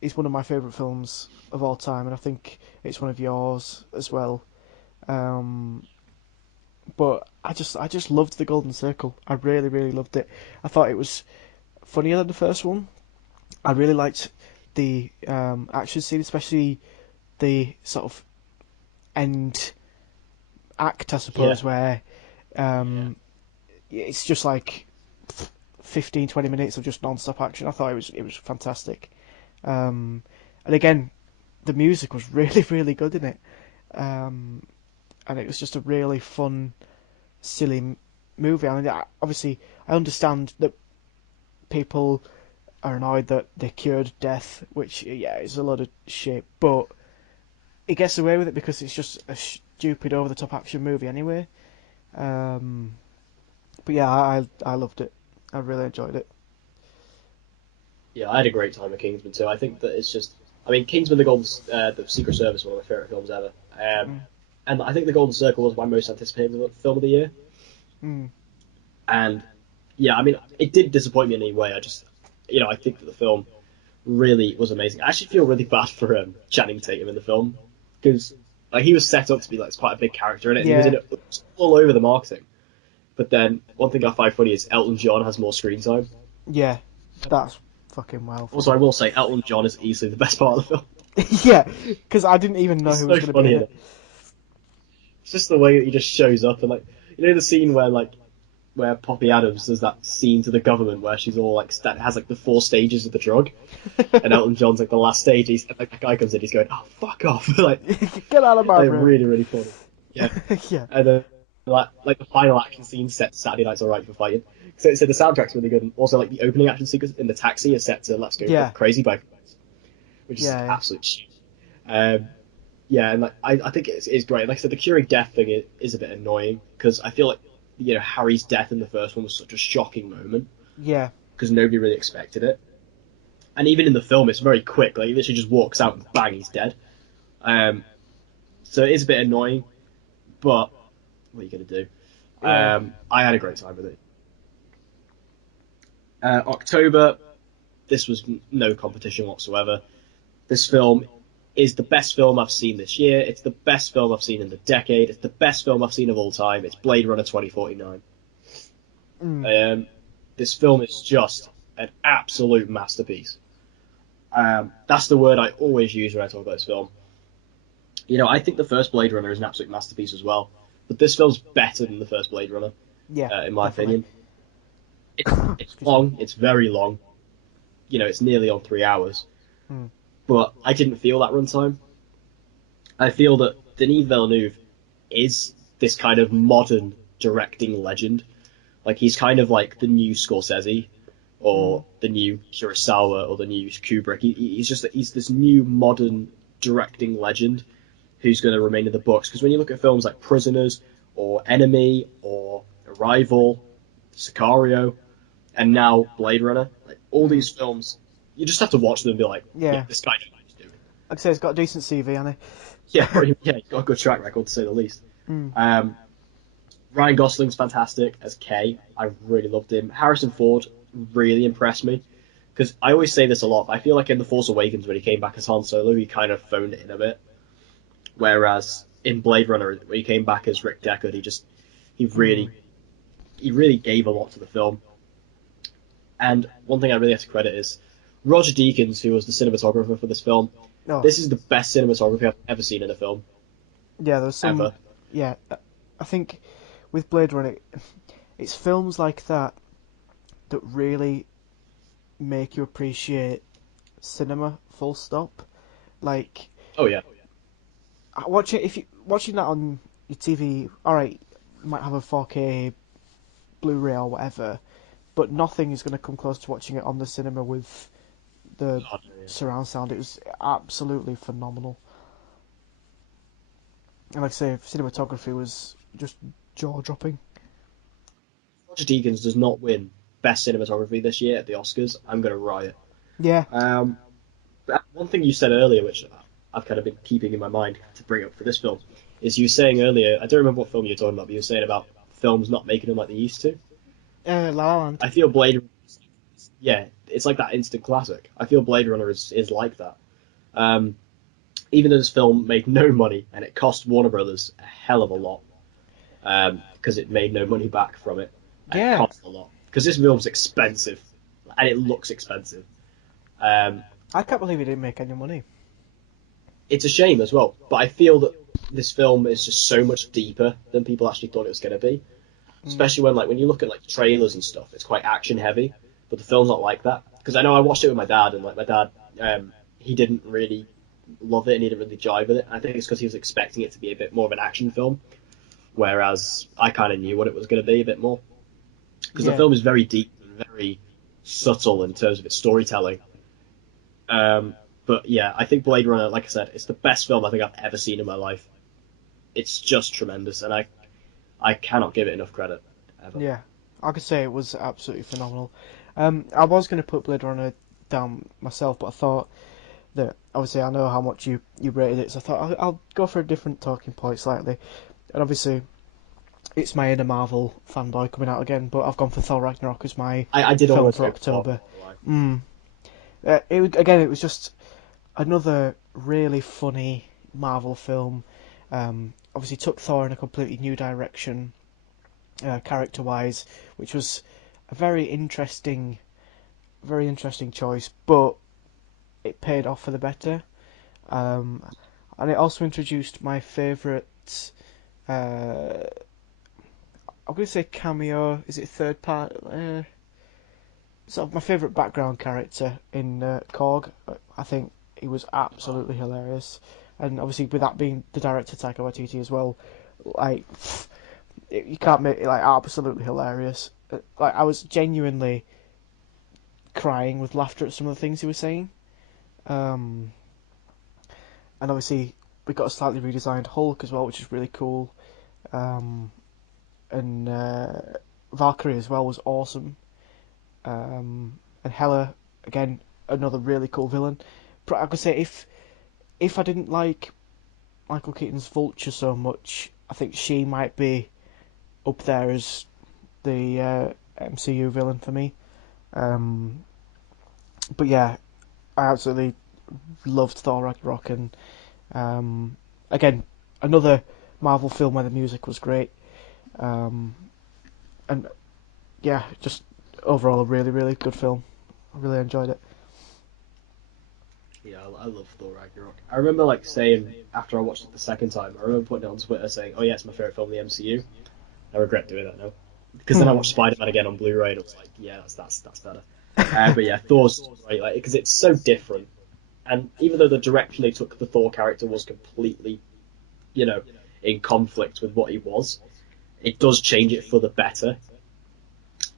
is one of my favourite films of all time, and I think it's one of yours as well. Um, but I just loved the Golden Circle. I really really loved it. I thought it was funnier than the first one. I really liked the action scene, especially the sort of end act, I Yeah, suppose, where um, it's just like 15, 20 minutes of just non-stop action. I thought it was fantastic. Um, and again, the music was really, really good in it. Um, and it was just a really fun, silly movie. I mean, obviously, I understand that people are annoyed that they cured death, which, yeah, is a lot of shit, but it gets away with it because it's just a stupid, over-the-top action movie anyway. Um, but yeah, I loved it. I really enjoyed it. yeah, I had a great time at Kingsman too. I think that it's just, I mean, Kingsman the Secret Service, one of my favorite films ever. Mm, And I think The Golden Circle was my most anticipated film of the year. mm, And yeah, I mean, it did disappoint me in any way. I think that the film really was amazing. I actually feel really bad for Channing Tatum in the film because like he was set up to be like quite a big character in it, and he was in yeah, it all over the marketing. But then one thing I find funny is Elton John has more screen time. yeah, that's fucking well Also, I funny. will say Elton John is easily the best part of the film. Yeah, because I didn't even know He's who was so going to be funny in in it. it. It's just the way that he just shows up and like the scene where like where Poppy Adams does that scene to the government where she's all like has like the four stages of the drug, and Elton John's like the last stage. Like that guy comes in, he's going, "Oh fuck off!" Get out of my like room. really really funny. Yeah, Yeah, and then like the final action scene set to Saturday Night's Alright for Fighting. So the soundtrack's really good, and also like the opening action sequence in the taxi is set to Let's Go yeah, Crazy by, which is yeah, yeah. absolute shit. Um, yeah, and like I think it's great. Like I said, the curing death thing is a bit annoying because I feel like Harry's death in the first one was such a shocking moment Yeah, because nobody really expected it, and even in the film, it's very quick. Like he literally just walks out and bang, he's dead. Um, so it is a bit annoying, but what are you gonna do? yeah. I had a great time with it. October, this was no competition whatsoever. This film is the best film I've seen this year. It's the best film I've seen in the decade. It's the best film I've seen of all time. It's Blade Runner 2049. Mm, Um, this film is just an absolute masterpiece. That's the word I always use when I talk about this film. I think the first Blade Runner is an absolute masterpiece as well, but this film's better than the first Blade Runner, yeah, in my definitely. opinion. It's Excuse me. long. It's very long. It's nearly on 3 hours, Mm, but I didn't feel that runtime. I feel that Denis Villeneuve is this kind of modern directing legend. Like he's kind of like the new Scorsese mm, or the new Kurosawa or the new Kubrick. He's this new modern directing legend who's going to remain in the books. Because when you look at films like Prisoners or Enemy or Arrival, Sicario, and now Blade Runner, like all mm. these films, you just have to watch them and be like, yeah, Yeah, this guy knows what he's doing. like I say, it's got a decent CV, hasn't Yeah, it? yeah, he's got a good track record to say the least. Mm, Um, Ryan Gosling's fantastic as Kay. I really loved him. Harrison Ford really impressed me because I always say this a lot. But I feel like in The Force Awakens when he came back as Han Solo, he kind of phoned it in a bit. Whereas in Blade Runner, when he came back as Rick Deckard, he mm. really he really gave a lot to the film. And one thing I really have to credit is Roger Deakins, who was the cinematographer for this film. Oh, This is the best cinematography I've ever seen in a film yeah. There's some. ever. Yeah, I think with Blade Runner, it's films like that that really make you appreciate cinema. Full stop. Like Oh yeah, if you watching that on your TV, all right, you might have a 4K Blu-ray or whatever, but nothing is going to come close to watching it on the cinema with the God, yeah. surround sound. It was absolutely phenomenal. And like I say, cinematography was just jaw dropping. Roger Deakins does not win Best Cinematography this year at the Oscars, I'm going to riot. Yeah. Um, but one thing you said earlier, which I've kind of been keeping in my mind to bring up for this film, is you were saying earlier, I don't remember what film you were talking about, but you were saying about films not making them like they used to. La La Land. I feel Blade, yeah, it's like that instant classic. I feel Blade Runner is like that. Um, Even though this film made no money and it cost Warner Brothers a hell of a lot, because it made no money back from it, and it Yeah. cost a lot because this film's expensive and it looks expensive. Um, I can't believe he didn't make any money. it's a shame as well, but I feel that this film is just so much deeper than people actually thought it was going to be. Mm. Especially when when you look at trailers and stuff, it's quite action heavy, but the film's not like that. Because I know I watched it with my dad, and my dad, he didn't really love it and he didn't really jive with it. I think it's because he was expecting it to be a bit more of an action film, whereas I kind of knew what it was going to be a bit more. Because the Yeah. film is very deep and very subtle in terms of its storytelling. But yeah, I think Blade Runner, like I said, it's the best film I think I've ever seen in my life. It's just tremendous, and I cannot give it enough credit ever. Yeah. I could say it was absolutely phenomenal. I was going to put Blade Runner down myself, but I thought that obviously I know how much you rated it, so I thought I'll go for a different talking point slightly. And obviously, it's my inner Marvel fanboy coming out again, but I've gone for Thor Ragnarok as my I did film almost for go for Thor, October. not gonna lie. Mm. Again, it was just another really funny Marvel film. Obviously, took Thor in a completely new direction, character-wise, which was a very interesting choice, but it paid off for the better. Um, and it also introduced my favourite. Uh, I'm gonna say cameo. Is it third part? Sort of my favourite background character in Korg. I think he was absolutely hilarious, and obviously with that being the director Taika Waititi as well, like you can't make it like absolutely hilarious. Like I was genuinely crying with laughter at some of the things he was saying. Um, and obviously we got a slightly redesigned Hulk as well, which is really cool. Um, and Valkyrie as well was awesome. And Hela again, another really cool villain. But I could say if I didn't like Michael Keaton's Vulture so much, I think she might be up there as the MCU villain for me. Um, but yeah, I absolutely loved Thor Ragnarok, and again, another Marvel film where the music was great. Um, and yeah, just overall a really, really good film. I really enjoyed it. Yeah, I love Thor Ragnarok. I remember like saying after I watched it the second time, I remember putting it on Twitter saying, "Oh yeah, it's my favorite film in the MCU." I regret doing that now because then I Hmm. watched Spider-Man again on Blu-ray and it was like, yeah, that's better. But yeah, Thor's great, like because it's so different. And even though the direction they took the Thor character was completely, you know, in conflict with what he was, it does change it for the better.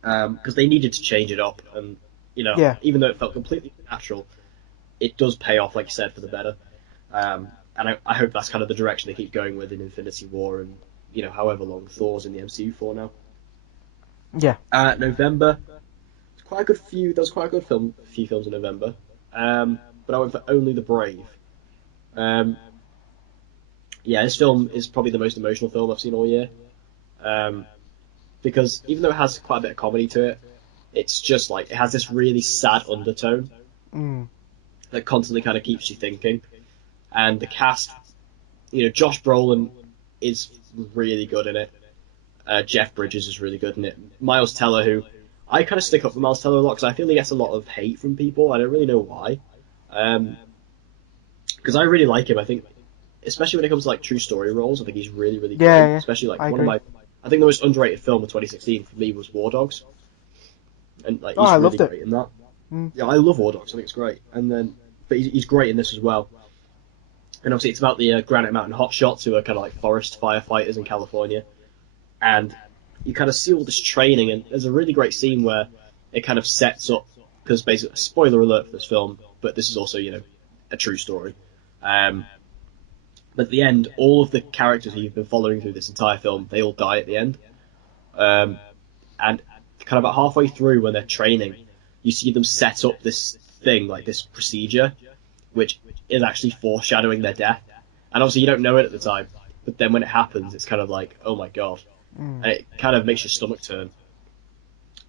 Because they needed to change it up, and Yeah, even though it felt completely natural, it does pay off, like you said, for the better. And I hope that's kind of the direction they keep going with in Infinity War and however long Thor's in the MCU for now. yeah. November, it's quite a good few. There was quite a good few films in November. But I went for Only the Brave. Um, yeah, this film is probably the most emotional film I've seen all year. Um, because even though it has quite a bit of comedy to it, it's just like it has this really sad undertone Mm. that constantly kind of keeps you thinking. And the cast, Josh Brolin is really good in it. Jeff Bridges is really good in it. Miles Teller, who I kind of stick up for Miles Teller a lot because I feel he gets a lot of hate from people. I don't really know why. Um, because I really like him. I think, especially when it comes to like true story roles, I think he's really, really Yeah, great. yeah. Especially like I one of agree. my, I think the most underrated film of 2016 for me was War Dogs, and like Oh, I he's really loved it. great in that. Mm. Yeah, I love War Dogs. I think it's great. And then, but he's great in this as well. And obviously, it's about the Granite Mountain Hotshots, who are kind of like forest firefighters in California. And you kind of see all this training, and there's a really great scene where it kind of sets up because basically, spoiler alert for this film, but this is also a true story. Um, but at the end, all of the characters who you've been following through this entire film, they all die at the end. Um, and kind of about halfway through when they're training, you see them set up this thing, like this procedure, which is actually foreshadowing their death. And obviously, you don't know it at the time, but then when it happens, it's kind of like, oh my god, Mm. and it kind of makes your stomach turn.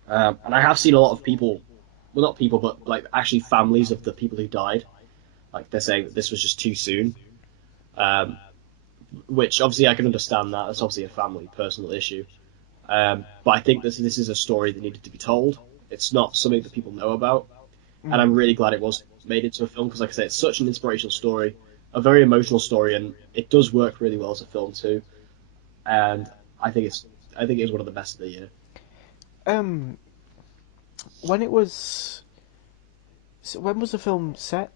And I have seen a lot of people, well, not people, but like actually families of the people who died. Like they're saying that this was just too soon, um, which obviously I can understand that. It's obviously a family, personal issue. But I think this is a story that needed to be told. It's not something that people know about, and Mm. I'm really glad it was made into a film because, like I say, it's such an inspirational story, a very emotional story, and it does work really well as a film too. And I think it's one of the best of the year. Um, when it was, when was the film set?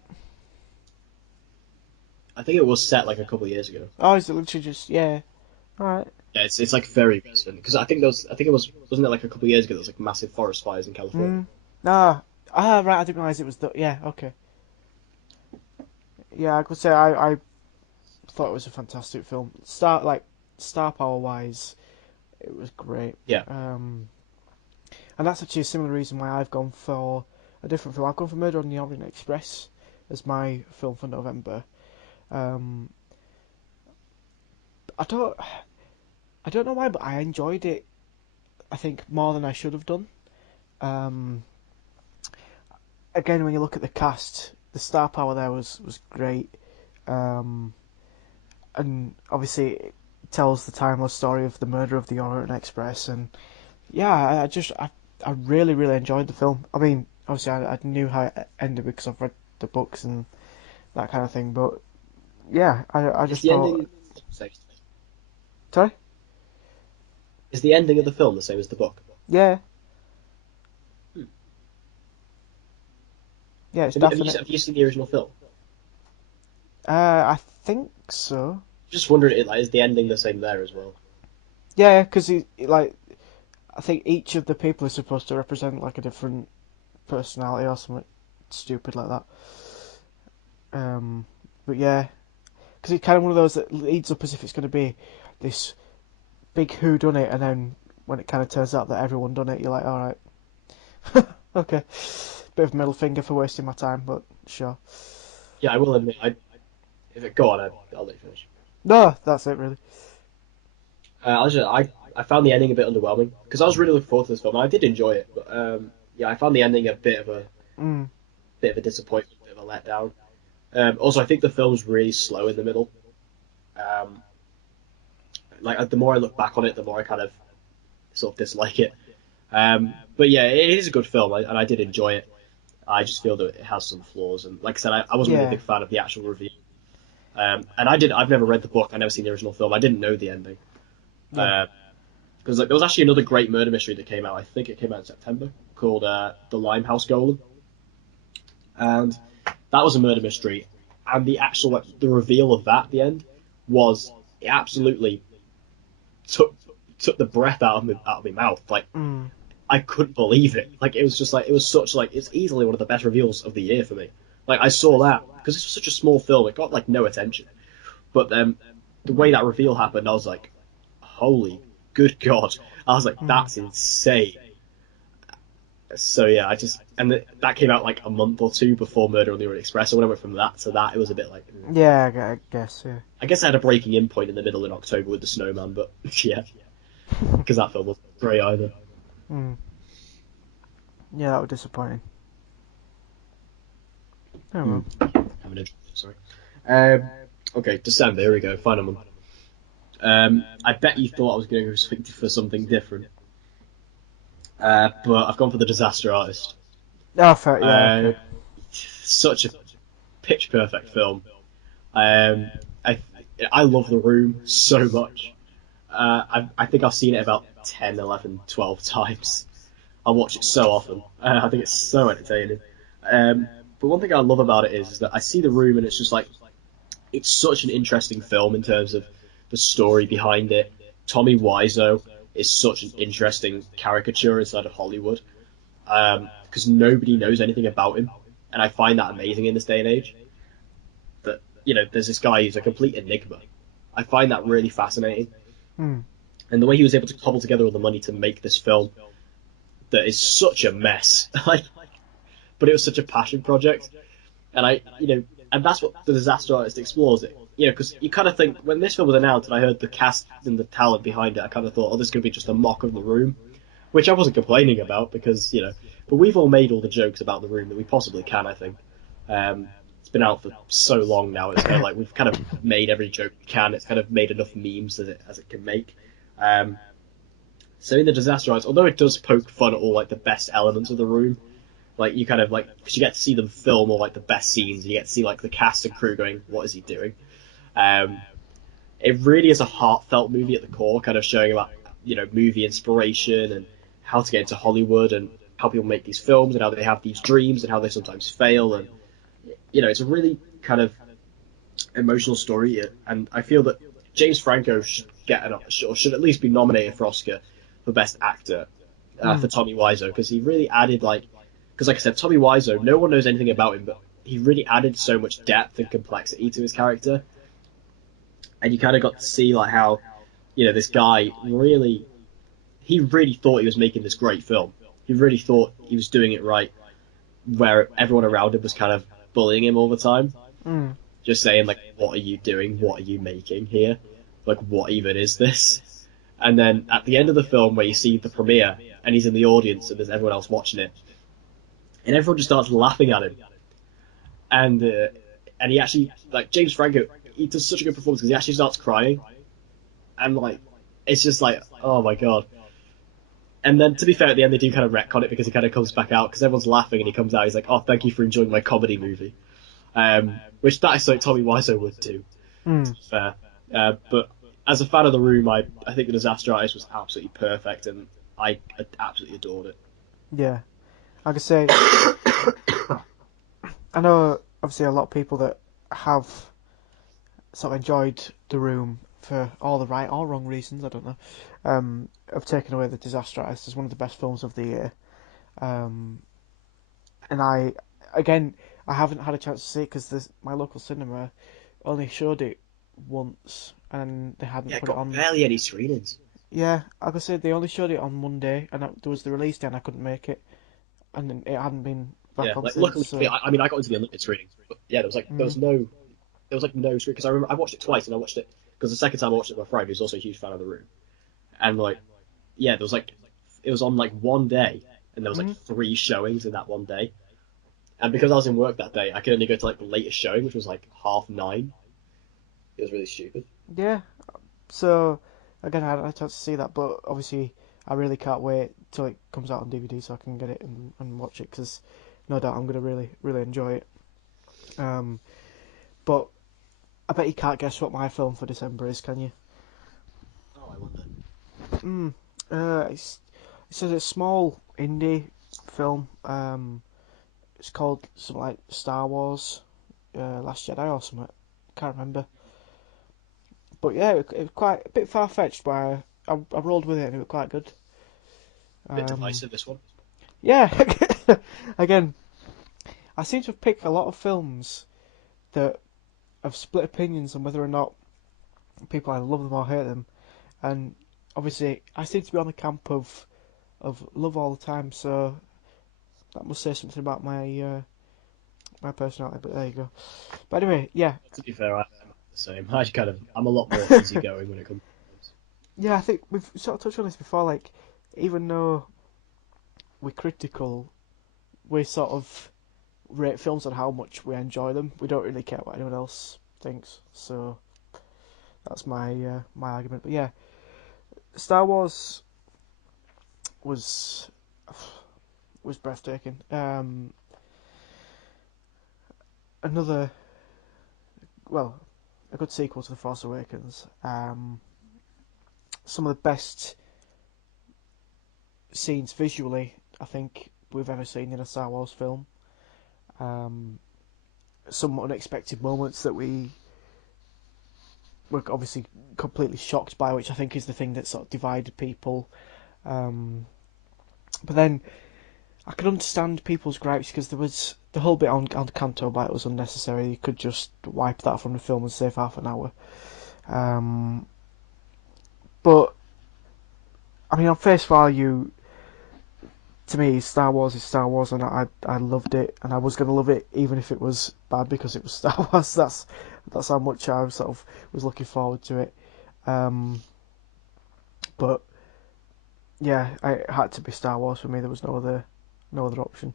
I think it was set like a couple of years ago. Oh, is it literally just yeah? All right. Yeah, it's like very recent because I think it was wasn't it like a couple of years ago there was like massive forest fires in California. Mm. Ah, right. I didn't realize it was the. Yeah, okay. Yeah, I could say I thought it was a fantastic film. Star power wise, it was great. Yeah, Um, and that's actually a similar reason why I've gone for a different film. I've gone for Murder on the Orient Express as my film for November. Um, I don't I don't know why, but I enjoyed it. I think more than I should have done. Um, again, when you look at the cast, the star power there was great. Um, and obviously it tells the timeless story of the murder of the Orient Express. And yeah, I really really enjoyed the film. I mean, obviously I knew how it ended because I've read the books and that kind of thing. But yeah, I is just the thought, ending safe? sorry. Is the ending of the film the same as the book? Yeah, Hmm. yeah, it's Have you, definite. have you seen the original film? I think so. Just wondering, like, is the ending the same there as well? Yeah, because like I think each of the people is supposed to represent like a different personality or something stupid like that. But yeah, because it's kind of one of those that leads up as if it's going to be this big who done it, and then when it kind of turns out that everyone done it, you're like, all right, okay, bit of middle finger for wasting my time, but sure. Yeah, I will admit, if it go on, I'll let you finish. No, that's it really. I found the ending a bit underwhelming because I was really looking forward to this film. And I did enjoy it, but yeah, I found the ending a Mm, bit of a disappointment, bit of a letdown. Also, I think the film's really slow in the middle. Um, like the more I look back on it, the more I kind of sort of dislike it. But yeah, it is a good film, and I did enjoy it. I just feel that it has some flaws, and like I said, I wasn't really a yeah, big fan of the actual reveal. And I've never read the book. I never seen the original film. I didn't know the ending. yeah. Because like, there was actually another great murder mystery that came out. I think it came out in September called The Limehouse Golem, and that was a murder mystery. And the actual like, the reveal of that at the end was it absolutely took took the breath out of my mouth. Like Mm, I couldn't believe it. Like it was just like it was such like it's easily one of the best reveals of the year for me. Like I saw that because this was such a small film, it got like no attention. But the way that reveal happened, I was like, holy good god! I was like, mm. that's insane. So yeah, that came out like a month or two before Murder on the Orient Express. So when I went from that to that, it was a bit like, Yeah, I guess. Yeah. I guess I had a breaking in point in the middle in October with the Snowman, but yeah, because that film wasn't great either. Mm. Yeah, that was disappointing. Oh Hmm. well. Having a sorry. Okay, December. Here we go. Final month. I bet you thought I was going to go for something different, but I've gone for the Disaster Artist. Oh, fair. Yeah, Uh, okay. such a pitch perfect film. Um, I I love The Room so much. I think I've seen it about 10, 11, 12 times. I watch it so often. I think it's so entertaining. But one thing I love about it is that I see The Room and it's just like it's such an interesting film in terms of the story behind it. Tommy Wiseau is such an interesting caricature inside of Hollywood because nobody knows anything about him, and I find that amazing in this day and age. That there's this guy who's a complete enigma. I find that really fascinating, Mm. and the way he was able to cobble together all the money to make this film that is such a mess, like, but it was such a passion project, and and that's what the Disaster Artist explores. It, because you kind of think when this film was announced and I heard the cast and the talent behind it, I kind of thought, oh, this is going to be just a mock of The Room, which I wasn't complaining about because but we've all made all the jokes about The Room that we possibly can. I think it's been out for so long now. It's kind of like we've kind of made every joke we can. It's kind of made enough memes as it can make. Um, so in the Disaster Artist, although it does poke fun at all like the best elements of The Room, like you kind of like because you get to see them film all like the best scenes, and you get to see like the cast and crew going, "What is he doing?" Um, it really is a heartfelt movie at the core, kind of showing about movie inspiration and how to get into Hollywood and how people make these films and how they have these dreams and how they sometimes fail and it's a really kind of emotional story and I feel that James Franco should or should at least be nominated for Oscar for Best Actor for Mm. Tommy Wiseau because he really added because like I said Tommy Wiseau no one knows anything about him but he really added so much depth and complexity to his character and you kind of got to see like how this guy really thought he was making this great film. He really thought he was doing it right, where everyone around him was kind of bullying him all the time, Mm. just saying like, "What are you doing? What are you making here? Like, what even is this?" And then at the end of the film, where you see the premiere and he's in the audience and there's everyone else watching it, and everyone just starts laughing at him, and uh, and he actually like James Franco, he does such a good performance because he actually starts crying, and like it's just like, oh my god. And then, to be fair, at the end they do kind of retcon it because he kind of comes back out because everyone's laughing and he comes out. He's like, "Oh, thank you for enjoying my comedy movie," which that is like Tommy Wiseau would do. Mm. Fair, but as a fan of The Room, I think The Disaster Artist was absolutely perfect, and I absolutely adored it. Yeah, like I say, I know obviously a lot of people that have sort of enjoyed The Room for all the right or wrong reasons. I don't know. Have taken away The Disaster Artist as one of the best films of the year. Um, and again, I haven't had a chance to see it because my local cinema only showed it once, and they hadn't Yeah, it put it got on. barely any screenings. Yeah, like I said, they only showed it on Monday, and there was the release day, and I couldn't make it, and then it hadn't been back Yeah, on like since. luckily for me, So, I mean, I got into the unlimited screenings, but yeah, mm, there was like no screen because I remember I watched it twice, and I watched it because the second time I watched it with my friend, who's also a huge fan of The Room, and like yeah, there was like it was on like one day, and there was like mm, three showings in that one day, and because I was in work that day, I could only go to like the latest showing, which was like 9:30. It was really stupid. yeah. So again, I hadn't had a chance to see that, but obviously, I really can't wait till it comes out on DVD so I can get it and watch it because no doubt I'm gonna really really enjoy it. Um, but I bet you can't guess what my film for December is, can you? Oh, I wonder. Mm, it's a small indie film. It's called something like Star Wars, Last Jedi or something. Can't remember. But yeah, it was quite a bit far fetched, but I rolled with it and it was quite good. Bit Um, divisive this one. yeah, again, I seem to have picked a lot of films that have split opinions on whether or not people either love them or hate them, and obviously I seem to be on the camp of love all the time, so that must say something about my personality. But there you go. But anyway, yeah, To be fair, I'm the same. I'm a lot more easygoing when it comes to films. yeah, I think we've sort of touched on this before. Like, even though we're critical, we sort of rate films on how much we enjoy them. We don't really care what anyone else thinks. So that's my argument. But yeah, Star Wars was was breathtaking. Another well, a good sequel to The Force Awakens. Some of the best scenes visually I think we've ever seen in a Star Wars film. Um, some unexpected moments that we were obviously completely shocked by, which I think is the thing that sort of divided people. Um, but then I could understand people's gripes because there was the whole bit on Canto Bight was unnecessary. You could just wipe that from the film and save half an hour. Um, but I mean, on face value, to me, Star Wars is Star Wars, and I loved it, and I was gonna love it even if it was bad because it was Star Wars. That's how much I sort of was looking forward to it. Um, but yeah, it had to be Star Wars for me. There was no other option.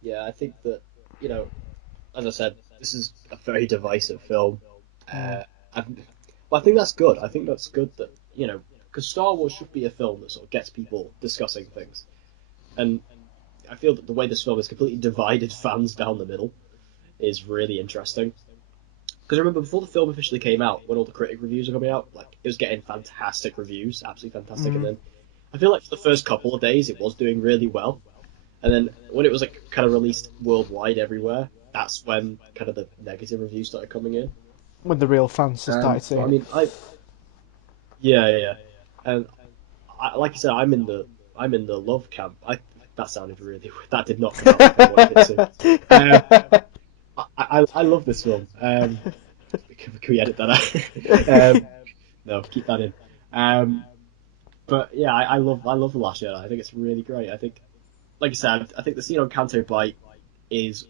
Yeah, I think that you know, as I said, this is a very divisive film. Mm. Uh, I've, but I think that's good. I think that's good that because Star Wars should be a film that sort of gets people discussing things, and I feel that the way this film has completely divided fans down the middle is really interesting. Because I remember before the film officially came out, when all the critic reviews were coming out, like it was getting fantastic reviews, absolutely fantastic. And Mm. then I feel like for the first couple of days, it was doing really well. And then when it was like kind of released worldwide everywhere, that's when kind of the negative reviews started coming in. When the real fans have started But seeing I it. mean, yeah. And like I said, I'm in the love camp. That sounded really weird. That did not come out like I wanted it to. Um, I love this film. Can we edit that out? No, keep that in. Um, but yeah, I love the Last Jedi. I think it's really great. I think, like I said, I think the scene on Canto Bight is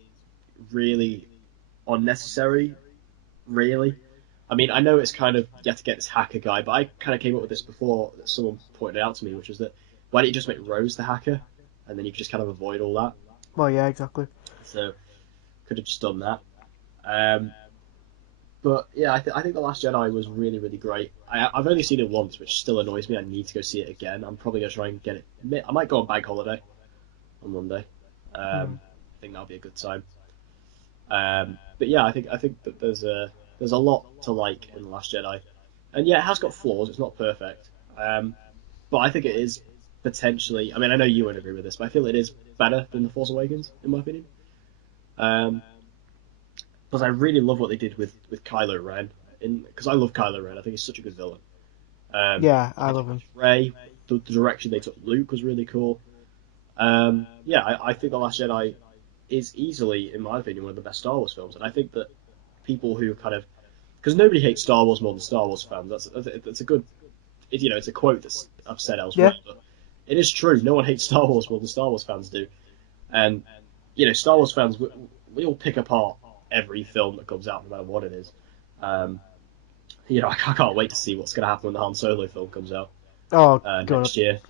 really unnecessary. Really, I mean, I know it's kind of you have to get this hacker guy, but I kind of came up with this before that someone pointed it out to me, which was that why don't you just make Rose the hacker, and then you could just kind of avoid all that. Well, yeah, exactly. So could have just done that. Um, But yeah, I think The Last Jedi was really, really great. I've only seen it once, which still annoys me. I need to go see it again. I'm probably going to try and get it. I might go on bank holiday on Monday. Mm. I think that'll be a good time. But yeah, I think that there's a lot to like in the Last Jedi, and yeah, it has got flaws. It's not perfect, but I think it is potentially. I mean, I know you won't agree with this, but I feel it is better than the Force Awakens in my opinion. Um, because I really love what they did with Kylo Ren, because I love Kylo Ren. I think he's such a good villain. Yeah, What I they love did him. with Rey, the direction they took Luke was really cool. Yeah, I think the Last Jedi is easily, in my opinion, one of the best Star Wars films, and I think that people who kind of because nobody hates Star Wars more than Star Wars fans. That's a good, it's a quote that I've said elsewhere, Yeah, but it is true. No one hates Star Wars more than Star Wars fans do, and Star Wars fans we all pick apart every film that comes out, no matter what it is. Um, I can't wait to see what's going to happen when the Han Solo film comes out oh god, next year.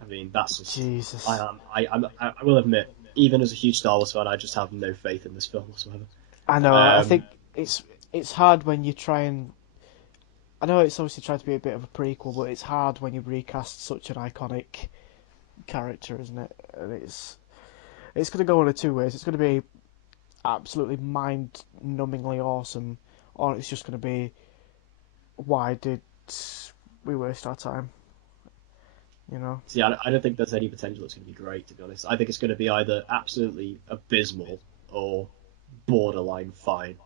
I mean, that's just I Jesus. am I will admit, even as a huge Star Wars fan, I just have no faith in this film whatsoever. I know. I Um, think it's hard when you try and. I know it's obviously trying to be a bit of a prequel, but it's hard when you recast such an iconic character, isn't it? And it's going to go one of two ways. It's going to be absolutely mind-numbingly awesome, or it's just going to be why did we waste our time? You know? See, I don't think there's any potential it's going to be great, to be honest. I think it's going to be either absolutely abysmal or borderline fine.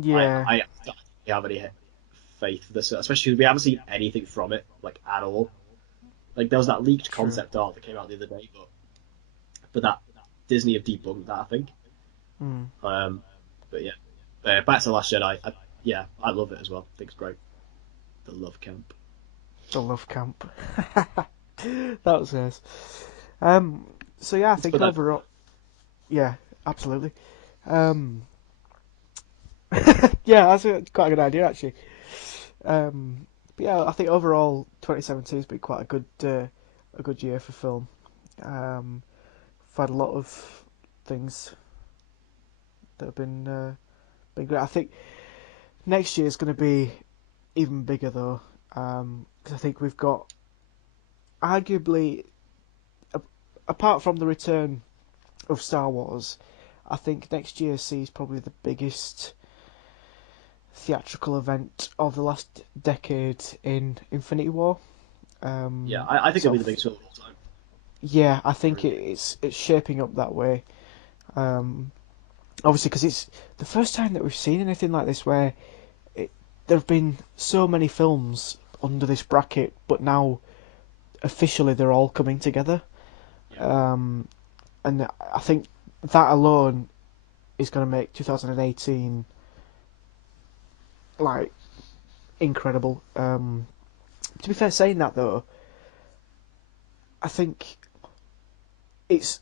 Yeah, I don't have any faith for this, especially because we haven't seen anything from it, like, at all. Like, there was that leaked true. concept art that came out the other day, but that Disney have debunked that, I think. Mm, Um, but yeah, back to the Last Jedi. Yeah, I love it as well. I think it's great. The love camp. the love camp. That was nice. Um, so yeah, I Let's think put that. overall, yeah, absolutely. Um, yeah, that's quite a good idea actually. But yeah, I think overall 2017 has been quite a good year for film. We've had a lot of things that have been great. I think next year is going to be even bigger though, because I think we've got arguably, apart from the return of Star Wars, I think next year sees probably the biggest theatrical event of the last decade in Infinity War. Yeah, I think it'll be Sort the of, biggest film of all time. yeah, I I think really do. it's shaping up that way. Um, Obviously, because it's the first time that we've seen anything like this where it, there have been so many films under this bracket, but now officially they're all coming together. Yeah. Um, and I think that alone is going to make 2018 like incredible. To be fair, saying that though, I think it's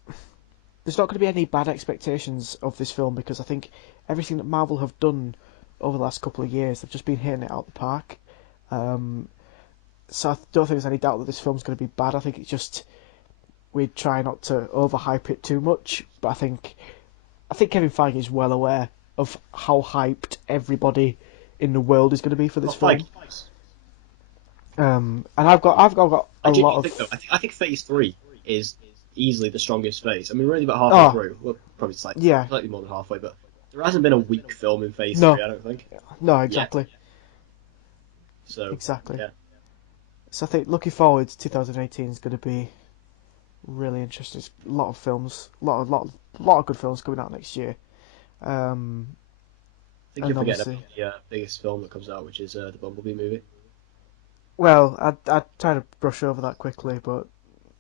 there's not going to be any bad expectations of this film because I think everything that Marvel have done over the last couple of years, they've just been hitting it out the park. Um, so I don't think there's any doubt that this film's going to be bad. I think it's just we try not to overhype it too much. But I think Kevin Feige is well aware of how hyped everybody in the world is going to be for this Oh, film. Feige, nice. And I've got I a lot genuinely think though. of I think Phase Three is easily the strongest phase. I mean, we're only about halfway oh through. Well, probably yeah slightly more than halfway, but there hasn't been a weak film in Phase no Three. I don't think no yet. exactly So exactly. yeah, So I think looking forward to 2018 is going to be really interesting. There's a lot of films, lot of good films coming out next year. Um, I think you're and forgetting obviously, about the biggest film that comes out, which is the Bumblebee movie. well, I try to brush over that quickly, but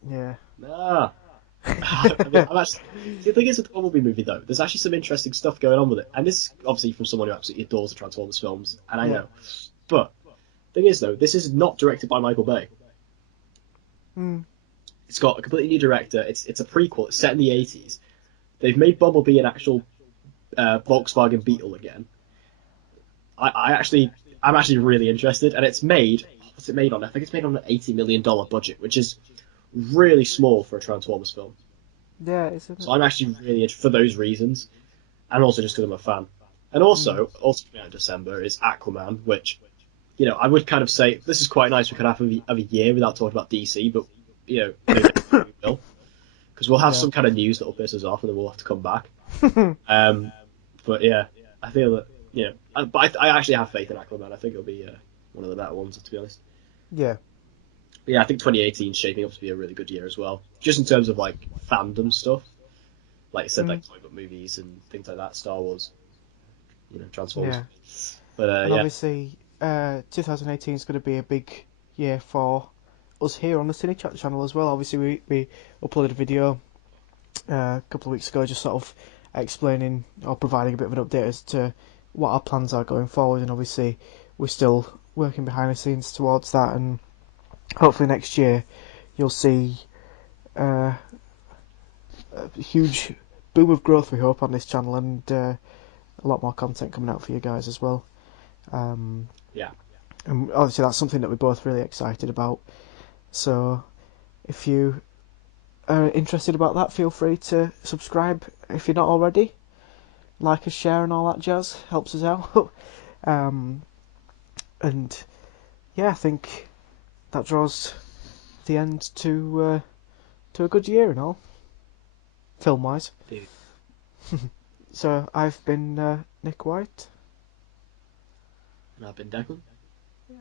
yeah, Ah, I mean, I'm actually. See, the thing is with the Bumblebee movie, though, there's actually some interesting stuff going on with it. And this is obviously from someone who absolutely adores the Transformers films, and I yeah, know. But the thing is, though, this is not directed by Michael Bay. mm, It's got a completely new director. It's a prequel. It's set in the 80s. They've made Bumblebee an actual Volkswagen Beetle again. I'm actually really interested, and it's made. What's it made on? I think it's made on an $80 million budget, which is really small for a Transformers film. yeah, isn't So it? I'm actually really interested for those reasons, and also just because I'm a fan. And Mm. also coming out in December is Aquaman, which I would kind of say this is quite nice. We could have a year without talking about DC, but maybe we will. because we'll have Yeah. some kind of news that'll piss us off, and then we'll have to come back. Um, but yeah, I feel that but I actually have faith in Aquaman. I think it'll be one of the better ones, to be honest. Yeah. But yeah, I think 2018 is shaping up to be a really good year as well, just in terms of like fandom stuff. Like I said, Mm, like comic book movies and things like that, Star Wars, Transformers. yeah. But And yeah, obviously, 2018 is going to be a big year for us here on the CineChat channel as well. Obviously, we uploaded a video a couple of weeks ago, just sort of explaining or providing a bit of an update as to what our plans are going forward. And obviously, we're still working behind the scenes towards that. And hopefully next year, you'll see a huge boom of growth. We hope on this channel, and a lot more content coming out for you guys as well. Um, yeah, and obviously, that's something that we're both really excited about. So, if you are interested about that, feel free to subscribe if you're not already. Like and share and all that jazz helps us out. um, and yeah, I think that draws the end to a good year and all, film wise. dude. So I've been Nick White, And I've been Declan.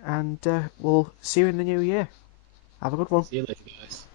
and we'll see you in the new year. Have a good one. See you later, guys.